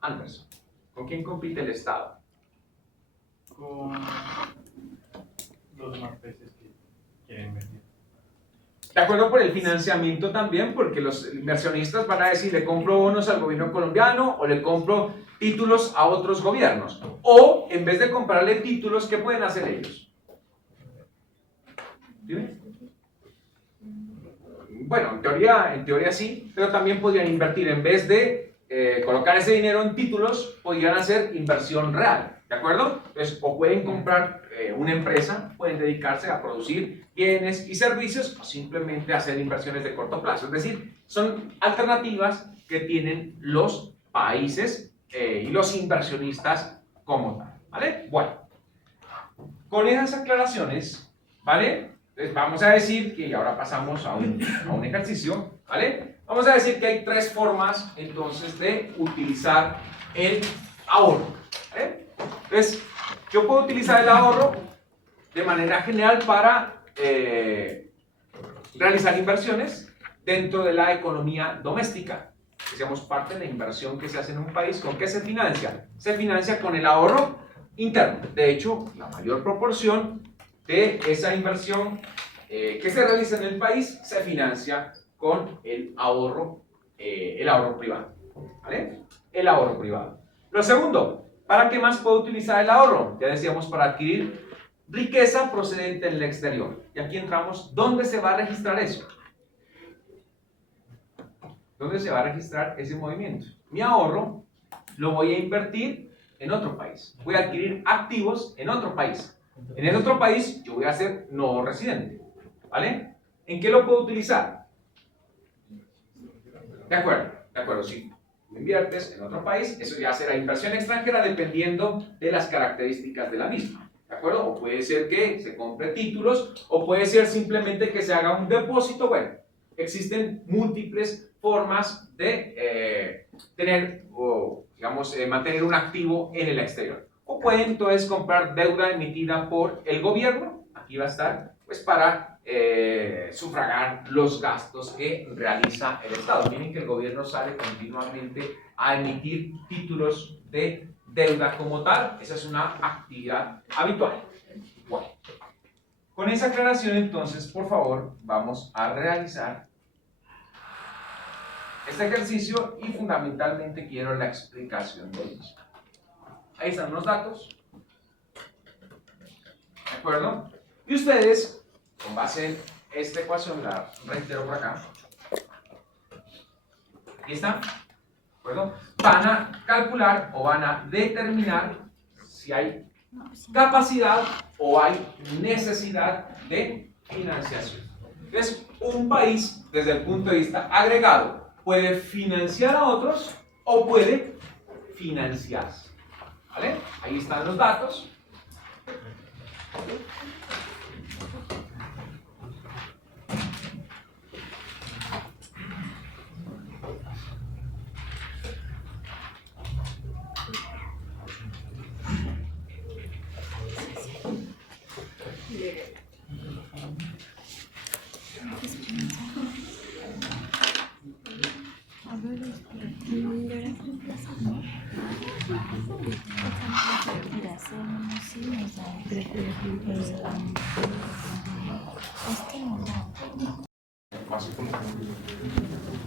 Anderson. ¿Con quién compite el Estado? Con los demás países que quieren invertir. De acuerdo por el financiamiento también, porque los inversionistas van a decir, le compro bonos al gobierno colombiano o le compro títulos a otros gobiernos. O, en vez de comprarle títulos, ¿qué pueden hacer ellos? ¿Dime? Bueno, en teoría sí, pero también podrían invertir, en vez de colocar ese dinero en títulos, podrían hacer inversión real, ¿de acuerdo? Entonces, o pueden comprar una empresa, pueden dedicarse a producir bienes y servicios, o simplemente hacer inversiones de corto plazo. Es decir, son alternativas que tienen los países y los inversionistas como tal, ¿vale? Bueno, con esas aclaraciones, ¿vale? Entonces vamos a decir que, y ahora pasamos a un ejercicio, ¿vale? Vamos a decir que hay tres formas entonces de utilizar el ahorro, ¿vale? Entonces, yo puedo utilizar el ahorro de manera general para realizar inversiones dentro de la economía doméstica. Decíamos, parte de la inversión que se hace en un país, ¿con qué se financia? Se financia con el ahorro interno. De hecho, la mayor proporción de esa inversión que se realiza en el país se financia con el ahorro privado, ¿vale? El ahorro privado. Lo segundo, ¿para qué más puedo utilizar el ahorro? Ya decíamos, para adquirir riqueza procedente del exterior. Y aquí entramos, ¿dónde se va a registrar eso? ¿Dónde se va a registrar ese movimiento? Mi ahorro lo voy a invertir en otro país. Voy a adquirir activos en otro país. En el otro país yo voy a ser no residente, ¿vale? ¿En qué lo puedo utilizar? De acuerdo, si inviertes en otro país, eso ya será inversión extranjera dependiendo de las características de la misma, ¿de acuerdo? O puede ser que se compre títulos, o puede ser simplemente que se haga un depósito. Bueno, existen múltiples formas de tener, o digamos, mantener un activo en el exterior. O pueden entonces comprar deuda emitida por el gobierno, aquí va a estar, pues para sufragar los gastos que realiza el Estado. Miren que el gobierno sale continuamente a emitir títulos de deuda como tal, esa es una actividad habitual. Bueno, con esa aclaración entonces, por favor, vamos a realizar este ejercicio y fundamentalmente quiero la explicación de ellos. Ahí están los datos, ¿de acuerdo? Y ustedes, con base en esta ecuación, la reitero por acá, aquí está, ¿de acuerdo? Van a calcular o van a determinar si hay capacidad o hay necesidad de financiación. Entonces, un país, desde el punto de vista agregado, puede financiar a otros o puede financiarse, ¿vale? Ahí están los datos.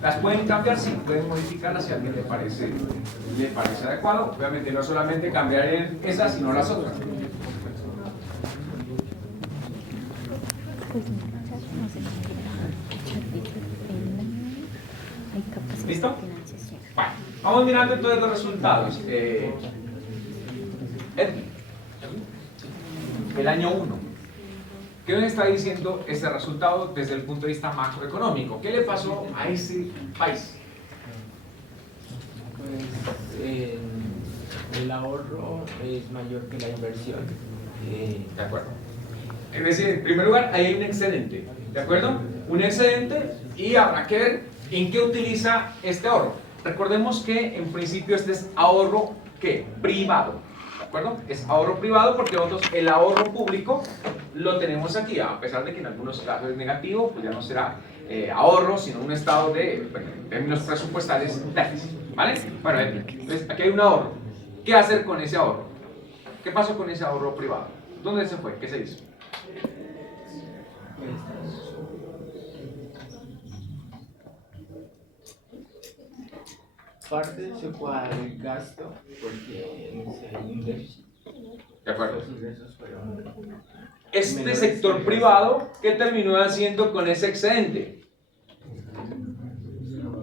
¿Las pueden cambiar? Sí, pueden modificarlas si a alguien le parece adecuado. Obviamente no solamente cambiar esas, sino las otras. ¿Listo? Bueno, vamos mirando entonces los resultados. Edwin, el año 1. ¿Qué nos está diciendo este resultado desde el punto de vista macroeconómico? ¿Qué le pasó a ese país? Pues el ahorro es mayor que la inversión. De acuerdo. Es decir, en primer lugar, ahí hay un excedente. ¿De acuerdo? Un excedente y habrá que ver en qué utiliza este ahorro. Recordemos que en principio este es ahorro, ¿qué? Privado. ¿De acuerdo? Es ahorro privado porque nosotros el ahorro público lo tenemos aquí, a pesar de que en algunos casos es negativo, pues ya no será ahorro, sino un estado de, bueno, en términos presupuestales, déficit. ¿Vale? Bueno, entonces aquí hay un ahorro. ¿Qué hacer con ese ahorro? ¿Qué pasó con ese ahorro privado? ¿Dónde se fue? ¿Qué se hizo? Parte se fue al gasto porque hay un déficit. De acuerdo. Los ingresos fueron Este menores sector que privado, ¿qué terminó haciendo con ese excedente?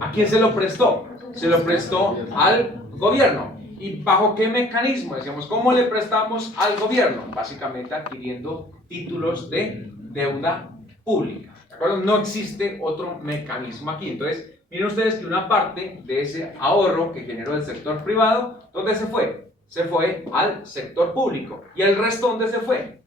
¿A quién se lo prestó? Se lo prestó al gobierno. ¿Y bajo qué mecanismo? Decíamos, ¿cómo le prestamos al gobierno? Básicamente adquiriendo títulos de deuda pública. ¿De acuerdo? No existe otro mecanismo aquí. Entonces, miren ustedes que una parte de ese ahorro que generó el sector privado, ¿dónde se fue? Se fue al sector público. ¿Y el resto dónde se fue?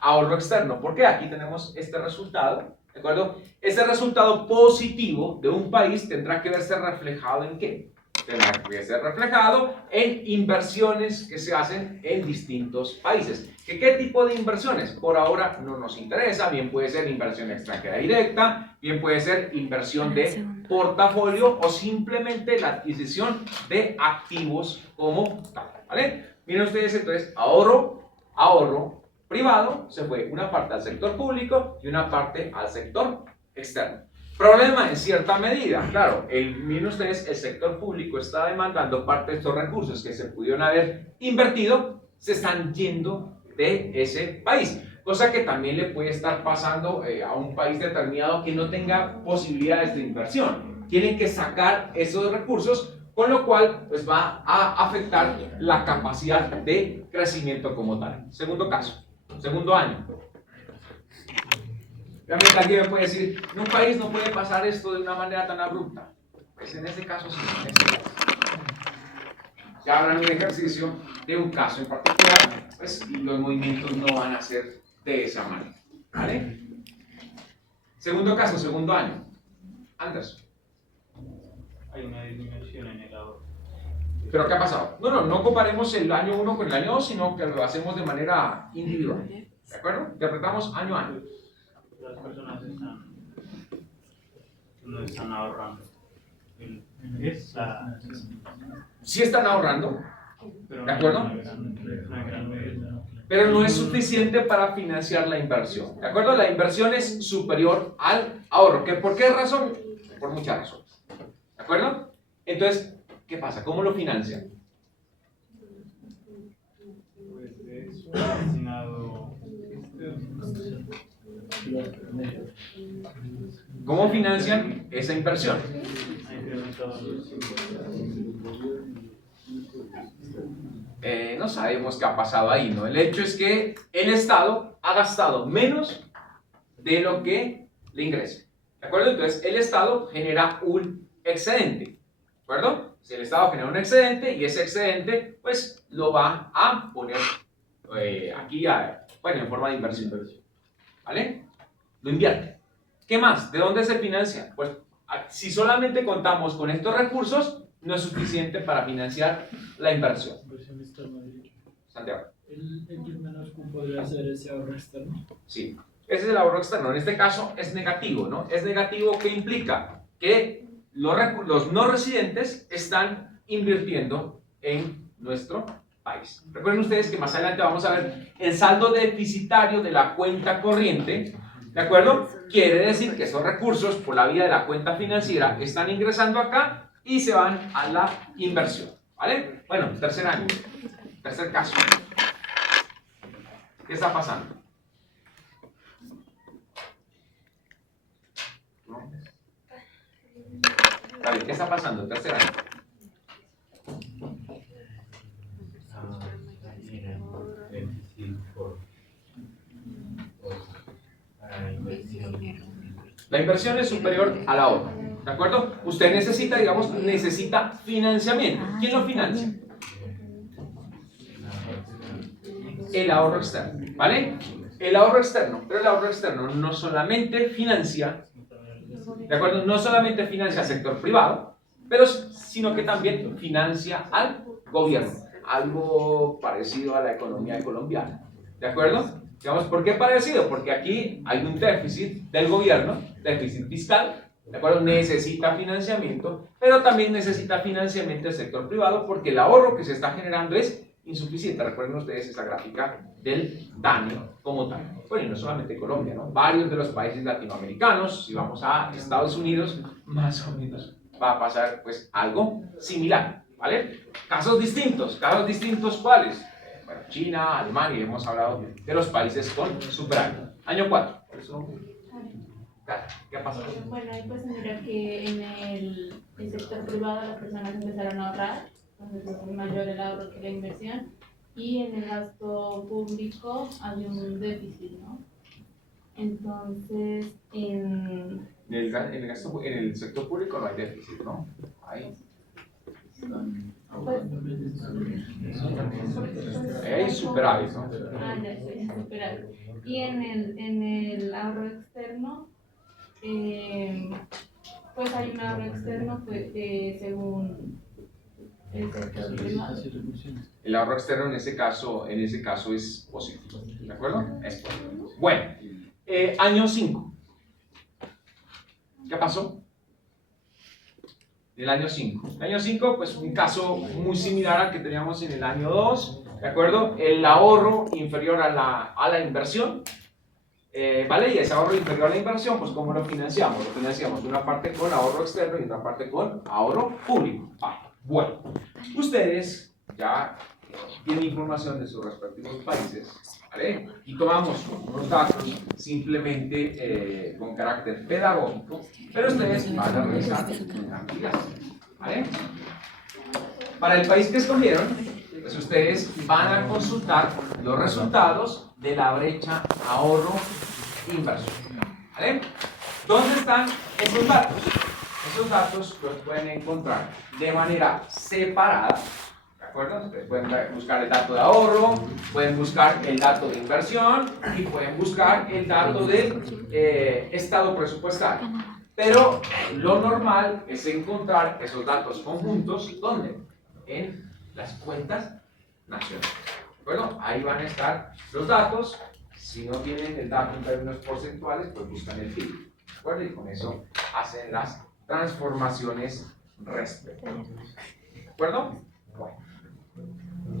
Ahorro externo. ¿Por qué? Aquí tenemos este resultado. ¿De acuerdo? Ese resultado positivo de un país tendrá que verse reflejado ¿en qué? Tendrá que verse reflejado en inversiones que se hacen en distintos países. ¿Qué tipo de inversiones? Por ahora no nos interesa. Bien puede ser inversión extranjera directa, bien puede ser inversión de portafolio o simplemente la adquisición de activos como tal. ¿Vale? Miren ustedes entonces, ahorro privado, se fue una parte al sector público y una parte al sector externo. Problema en cierta medida, claro, miren ustedes, el sector público está demandando parte de estos recursos que se pudieron haber invertido, se están yendo de ese país, cosa que también le puede estar pasando a un país determinado que no tenga posibilidades de inversión. Tienen que sacar esos recursos, con lo cual pues va a afectar la capacidad de crecimiento como tal. Segundo caso. Segundo año. Realmente alguien me puede decir, en un país no puede pasar esto de una manera tan abrupta. Pues en ese caso sí, en ese caso. Ya habrá un ejercicio de un caso en particular, pues y los movimientos no van a ser de esa manera. ¿Vale? Segundo caso, segundo año. Anderson. Hay una disminución en el ahorro. ¿Pero qué ha pasado? No comparemos el año 1 con el año 2, sino que lo hacemos de manera individual. ¿De acuerdo? Interpretamos año a año. Las personas no están ahorrando. Sí están ahorrando, Pero ¿de acuerdo? una gran medida. Pero no es suficiente para financiar la inversión. ¿De acuerdo? La inversión es superior al ahorro. ¿Por qué razón? Por muchas razones. ¿De acuerdo? Entonces, ¿qué pasa? ¿Cómo lo financian? Pues es destinado. ¿Cómo financian esa inversión? Ha incrementado los No sabemos qué ha pasado ahí, ¿no? El hecho es que el Estado ha gastado menos de lo que le ingresa. ¿De acuerdo? Entonces, el Estado genera un excedente. ¿De acuerdo? Si el Estado genera un excedente y ese excedente, pues lo va a poner aquí, bueno, en forma de inversión. ¿Vale? Lo invierte. ¿Qué más? ¿De dónde se financia? Pues si solamente contamos con estos recursos, no es suficiente para financiar la inversión. Inversión externa directa. Santiago. ¿El menos podría ser ese ahorro externo? Sí. Ese es el ahorro externo. En este caso es negativo, ¿no? Es negativo, ¿qué implica? Que los no residentes están invirtiendo en nuestro país. Recuerden ustedes que más adelante vamos a ver el saldo deficitario de la cuenta corriente. ¿De acuerdo? Quiere decir que esos recursos, por la vía de la cuenta financiera, están ingresando acá y se van a la inversión. ¿Vale? Bueno, tercer año. Tercer caso. ¿Qué está pasando? ¿No? Vale, ¿qué está pasando? Tercer año. La inversión es superior al ahorro, ¿de acuerdo? Usted necesita, digamos, necesita financiamiento. ¿Quién lo financia? El ahorro externo, ¿vale? El ahorro externo, pero el ahorro externo no solamente financia, ¿de acuerdo? No solamente financia al sector privado, pero sino que también financia al gobierno, algo parecido a la economía colombiana, ¿de acuerdo? Digamos, ¿por qué parecido? Porque aquí hay un déficit del gobierno, déficit fiscal, ¿de acuerdo? Necesita financiamiento, pero también necesita financiamiento del sector privado porque el ahorro que se está generando es insuficiente. Recuerden ustedes esa gráfica del daño como tal. Bueno, y no solamente Colombia, ¿no? Varios de los países latinoamericanos, si vamos a Estados Unidos, más o menos va a pasar pues algo similar, ¿vale? Casos distintos ¿cuáles? Bueno, China, Alemania, hemos hablado de los países con superávit. Año 4. ¿Qué pasa? Bueno, ahí pues mira que en el sector privado las personas empezaron a ahorrar, entonces es mayor el ahorro que la inversión, y en el gasto público hay un déficit, ¿no? Entonces, en el sector público no hay déficit, ¿no? Ahí hay superávit, ¿no? Ya sé, superávit. Y en el ahorro externo, pues hay un ahorro externo pues, según el sector privado. El ahorro externo en ese caso es positivo, ¿de acuerdo? Es positivo. Bueno, año 5. ¿Qué pasó? El año 5. El año 5, pues un caso muy similar al que teníamos en el año 2, ¿de acuerdo? El ahorro inferior a la inversión, ¿vale? Y ese ahorro inferior a la inversión, pues ¿cómo lo financiamos? Lo financiamos una parte con ahorro externo y otra parte con ahorro público. Bueno, ustedes ya tienen información de sus respectivos países, ¿vale? Y tomamos unos datos simplemente con carácter pedagógico, pero ustedes van a revisar tranquilas, ¿vale? Para el país que escogieron, pues ustedes van a consultar los resultados de la brecha ahorro-inversión, ¿vale? ¿Dónde están esos datos? Esos datos los pueden encontrar de manera separada, ¿de acuerdo? Ustedes pueden buscar el dato de ahorro, pueden buscar el dato de inversión y pueden buscar el dato del estado presupuestario. Pero lo normal es encontrar esos datos conjuntos, ¿dónde? En las cuentas nacionales, ¿de acuerdo? Ahí van a estar los datos. Si no tienen el dato en términos porcentuales, pues buscan el PIB, ¿de acuerdo? Y con eso hacen las transformaciones respectivas, ¿de acuerdo? Bueno.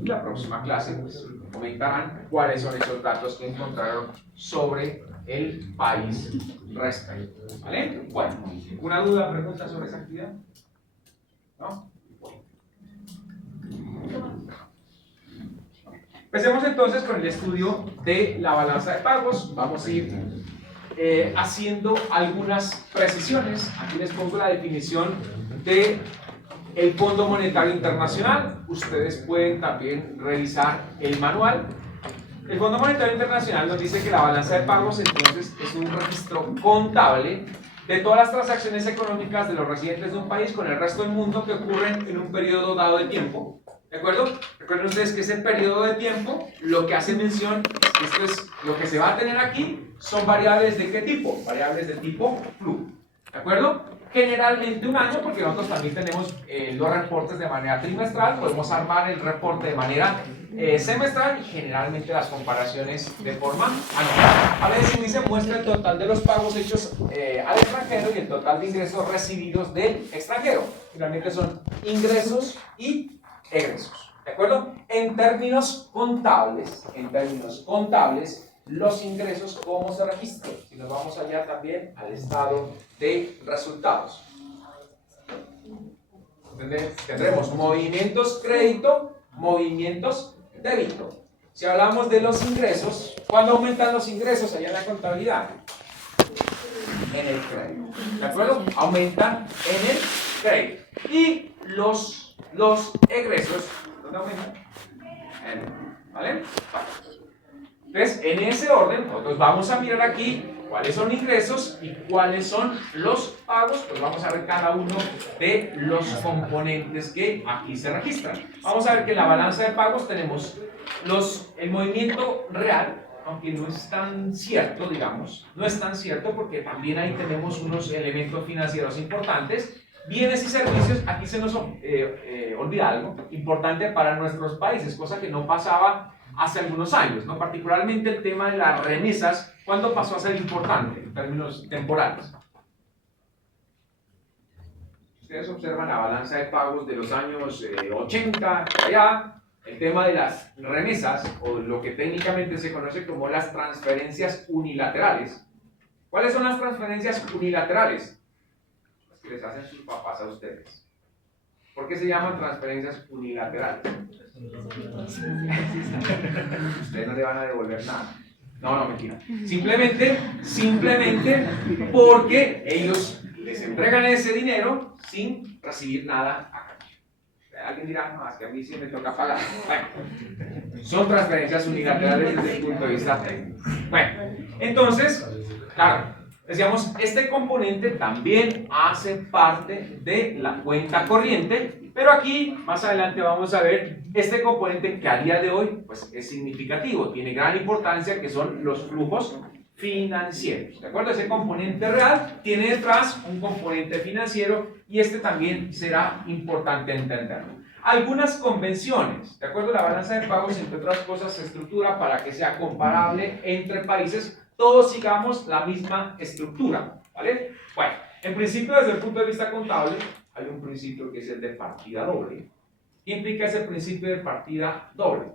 Y la próxima clase pues, comentarán cuáles son esos datos que encontraron sobre el país respectivo, ¿vale? Bueno, ¿alguna duda o pregunta sobre esa actividad? ¿No? Bueno. Empecemos entonces con el estudio de la balanza de pagos. Vamos a ir haciendo algunas precisiones. Aquí les pongo la definición de el Fondo Monetario Internacional. Ustedes pueden también revisar el manual. El Fondo Monetario Internacional nos dice que la balanza de pagos entonces es un registro contable de todas las transacciones económicas de los residentes de un país con el resto del mundo que ocurren en un periodo dado de tiempo. ¿De acuerdo? Recuerden ustedes que ese periodo de tiempo, lo que hace mención, esto es lo que se va a tener aquí, son variables de qué tipo? Variables de tipo flujo. ¿De acuerdo? Generalmente un año, porque nosotros también tenemos los reportes de manera trimestral, podemos armar el reporte de manera semestral y generalmente las comparaciones de forma anual. A veces índice muestra el total de los pagos hechos al extranjero y el total de ingresos recibidos del extranjero. Finalmente son ingresos y egresos, ¿de acuerdo? En términos contables, los ingresos, ¿cómo se registran? Si nos vamos allá también al estado de resultados. Tendremos movimientos crédito, movimientos débito. Si hablamos de los ingresos, ¿cuándo aumentan los ingresos allá en la contabilidad? En el crédito. ¿De acuerdo? Aumentan en el crédito. Y los egresos, ¿dónde aumentan? ¿Vale? Entonces, en ese orden, nosotros vamos a mirar aquí cuáles son ingresos y cuáles son los pagos. Pues vamos a ver cada uno de los componentes que aquí se registran. Vamos a ver que en la balanza de pagos tenemos el movimiento real, aunque no es tan cierto, digamos, no es tan cierto porque también ahí tenemos unos elementos financieros importantes. Bienes y servicios, aquí se nos olvida algo importante para nuestros países, cosa que no pasaba hace algunos años, ¿no? Particularmente el tema de las remesas, ¿cuándo pasó a ser importante en términos temporales? Ustedes observan la balanza de pagos de los años 80, allá, el tema de las remesas, o lo que técnicamente se conoce como las transferencias unilaterales. ¿Cuáles son las transferencias unilaterales? Las que les hacen sus papás a ustedes. ¿Por qué se llaman transferencias unilaterales? Ustedes no le van a devolver nada. No, mentira. Simplemente porque ellos les entregan ese dinero sin recibir nada a cambio. Alguien dirá, no, es que a mí sí me toca pagar. Bueno, son transferencias unilaterales desde el punto de vista técnico. Bueno, entonces, claro, decíamos, este componente también hace parte de la cuenta corriente, pero aquí, más adelante vamos a ver este componente que a día de hoy pues, es significativo, tiene gran importancia, que son los flujos financieros. ¿De acuerdo? Ese componente real tiene detrás un componente financiero y este también será importante entenderlo. Algunas convenciones, ¿de acuerdo? La balanza de pagos, entre otras cosas, se estructura para que sea comparable entre países, todos sigamos la misma estructura, ¿vale? Bueno, en principio, desde el punto de vista contable, hay un principio que es el de partida doble. ¿Qué implica ese principio de partida doble?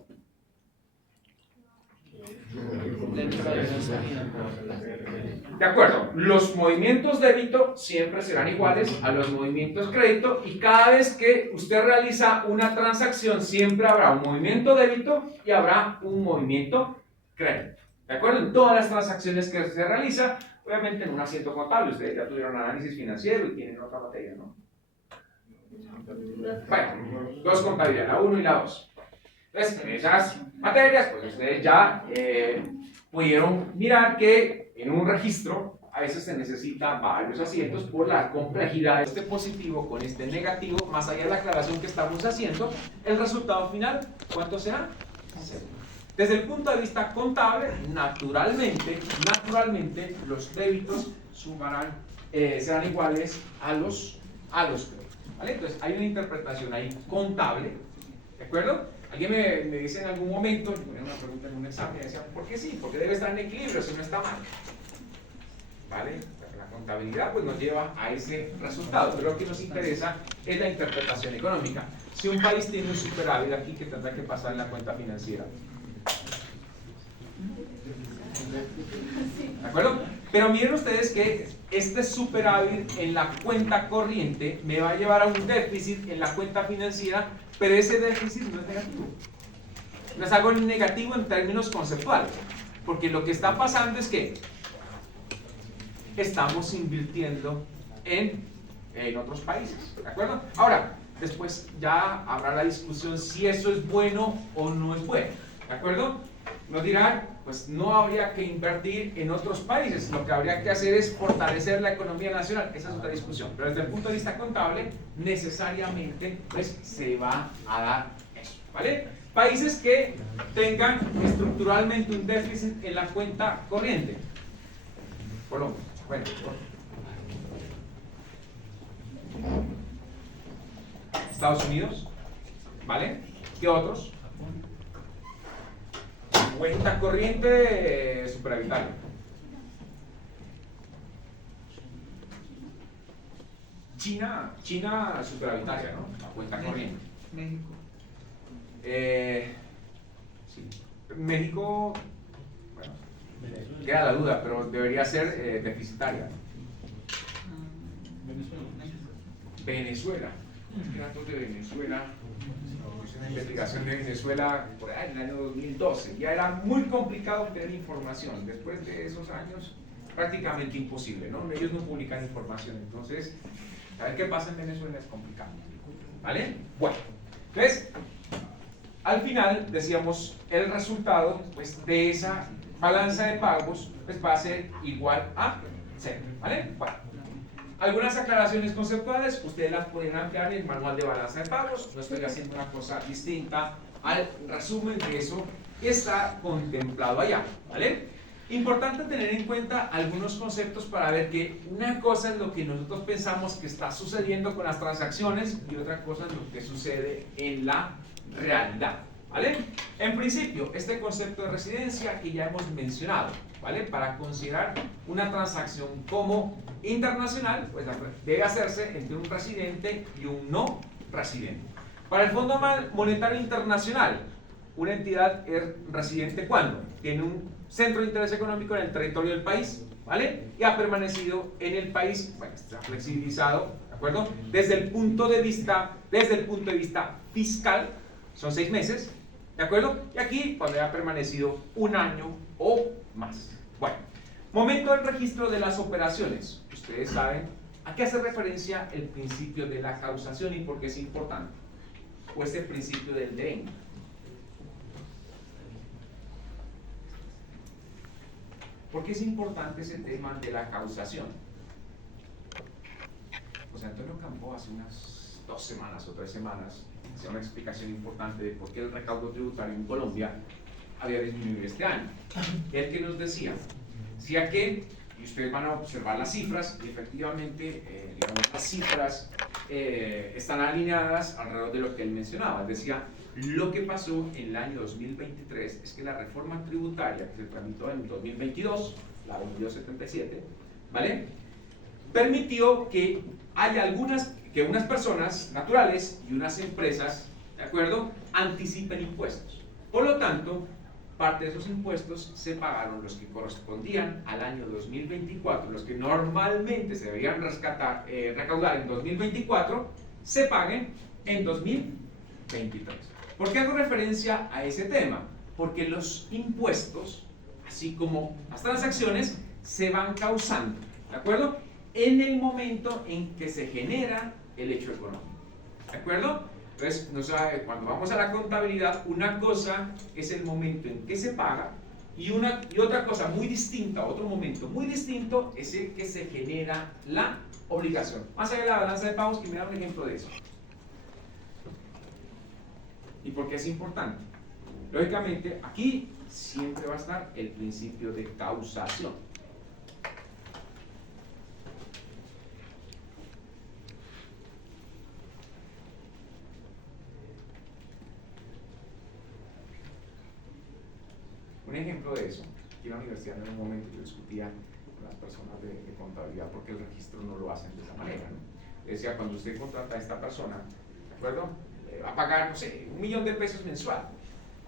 De acuerdo, los movimientos débito siempre serán iguales a los movimientos crédito y cada vez que usted realiza una transacción siempre habrá un movimiento débito y habrá un movimiento crédito. ¿De acuerdo? En todas las transacciones que se realiza, obviamente en un asiento contable, ustedes ya tuvieron análisis financiero y tienen otra materia, ¿no? Bueno, dos contabilidad, la 1 y la 2. Entonces, en esas materias, pues ustedes ya pudieron mirar que en un registro a veces se necesita varios asientos por la complejidad de este positivo con este negativo, más allá de la aclaración que estamos haciendo, el resultado final, ¿cuánto será? 0. Desde el punto de vista contable, naturalmente, los débitos serán iguales a los créditos, ¿vale? Entonces, hay una interpretación ahí contable, ¿de acuerdo? Alguien me dice en algún momento, me ponía una pregunta en un examen y decía, ¿por qué sí? Porque debe estar en equilibrio si no está mal. ¿Vale? La contabilidad pues nos lleva a ese resultado, pero lo que nos interesa es la interpretación económica. Si un país tiene un superávit aquí, ¿qué tendrá que pasar en la cuenta financiera? ¿De acuerdo? Pero miren ustedes que este superávit en la cuenta corriente me va a llevar a un déficit en la cuenta financiera, pero ese déficit no es negativo. No es algo negativo en términos conceptuales, porque lo que está pasando es que estamos invirtiendo en otros países, ¿de acuerdo? Ahora, después ya habrá la discusión si eso es bueno o no es bueno, ¿de acuerdo? Nos dirán, pues no habría que invertir en otros países, lo que habría que hacer es fortalecer la economía nacional, esa es otra discusión, pero desde el punto de vista contable, necesariamente pues se va a dar eso, ¿vale? Países que tengan estructuralmente un déficit en la cuenta corriente. Colombia, bueno, Estados Unidos, ¿vale? ¿Qué otros? Cuenta corriente superavitaria. China superavitaria, ¿no? La cuenta corriente. México. Sí. México, bueno, Queda la duda, pero debería ser deficitaria. Venezuela. Los datos de Venezuela. Una investigación de Venezuela por ahí en el año 2012. Ya era muy complicado obtener información. Después de esos años, prácticamente imposible, ¿no? Ellos no publican información. Entonces, saber qué pasa en Venezuela es complicado. ¿Vale? Bueno, entonces, al final, decíamos, el resultado pues, de esa balanza de pagos pues, va a ser igual a 0. ¿Vale? Bueno. Algunas aclaraciones conceptuales, ustedes las pueden ampliar en el manual de balanza de pagos. No estoy haciendo una cosa distinta al resumen de eso que está contemplado allá, ¿vale? Importante tener en cuenta algunos conceptos para ver que una cosa es lo que nosotros pensamos que está sucediendo con las transacciones y otra cosa es lo que sucede en la realidad, ¿vale? En principio, este concepto de residencia que ya hemos mencionado, ¿vale? Para considerar una transacción como internacional, pues debe hacerse entre un residente y un no residente. Para el Fondo Monetario Internacional, una entidad es residente cuando tiene un centro de interés económico en el territorio del país, ¿vale? Y ha permanecido en el país, bueno, está flexibilizado, ¿de acuerdo? Desde el punto de vista fiscal, son 6 meses, ¿de acuerdo? Y aquí cuando ha permanecido 1 año o más. Bueno, momento del registro de las operaciones. Ustedes saben a qué hace referencia el principio de la causación y por qué es importante. O este principio del derecho. ¿Por qué es importante ese tema de la causación? José Antonio Campo hace unas 2 semanas o 3 semanas hacía una explicación importante de por qué el recaudo tributario en Colombia había disminuido este año. Él que nos decía que, y ustedes van a observar las cifras, y efectivamente digamos, las cifras están alineadas alrededor de lo que él mencionaba. Él decía, lo que pasó en el año 2023 es que la reforma tributaria que se tramitó en 2022, la 2277, ¿vale? Permitió que haya unas personas naturales y unas empresas, ¿de acuerdo?, anticipen impuestos. Por lo tanto, parte de esos impuestos se pagaron los que correspondían al año 2024, los que normalmente se deberían recaudar en 2024, se paguen en 2023. ¿Por qué hago referencia a ese tema? Porque los impuestos, así como las transacciones, se van causando, ¿de acuerdo?, en el momento en que se genera el hecho económico, ¿de acuerdo? Entonces, cuando vamos a la contabilidad, una cosa es el momento en que se paga y otra cosa muy distinta, otro momento muy distinto es el que se genera la obligación. Más allá de la balanza de pagos, que me da un ejemplo de eso. ¿Y por qué es importante? Lógicamente, aquí siempre va a estar el principio de causación. Un ejemplo de eso, aquí en la universidad en un momento yo discutía con las personas de contabilidad porque el registro no lo hacen de esa manera, ¿no? Decía, cuando usted contrata a esta persona, ¿de acuerdo?, va a pagar, no sé, $1.000.000 mensual,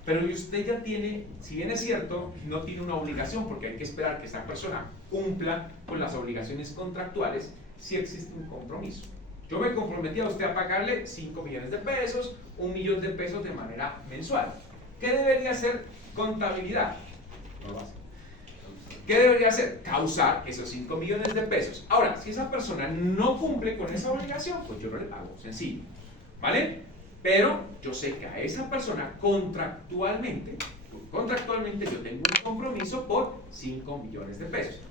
pero usted ya tiene, si bien es cierto, no tiene una obligación porque hay que esperar que esa persona cumpla con las obligaciones contractuales, si existe un compromiso. Yo me comprometí a usted a pagarle $5 millones, $1 millón de manera mensual. ¿Qué debería hacer contabilidad? No lo hace. ¿Qué debería hacer? Causar esos $5 millones. Ahora, si esa persona no cumple con esa obligación, pues yo no le pago, sencillo, ¿vale? Pero yo sé que a esa persona contractualmente yo tengo un compromiso por $5 millones.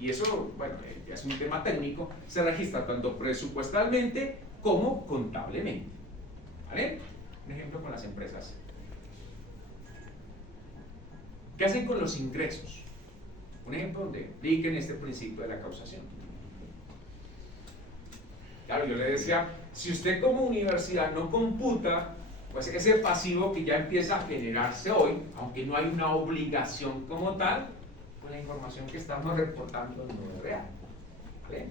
Y eso, bueno, ya es un tema técnico, se registra tanto presupuestalmente como contablemente, ¿vale? Un ejemplo con las empresas. ¿Qué hacen con los ingresos? Un ejemplo donde apliquen este principio de la causación. Claro, yo le decía, si usted como universidad no computa pues ese pasivo que ya empieza a generarse hoy, aunque no hay una obligación como tal, pues la información que estamos reportando no es real, ¿vale?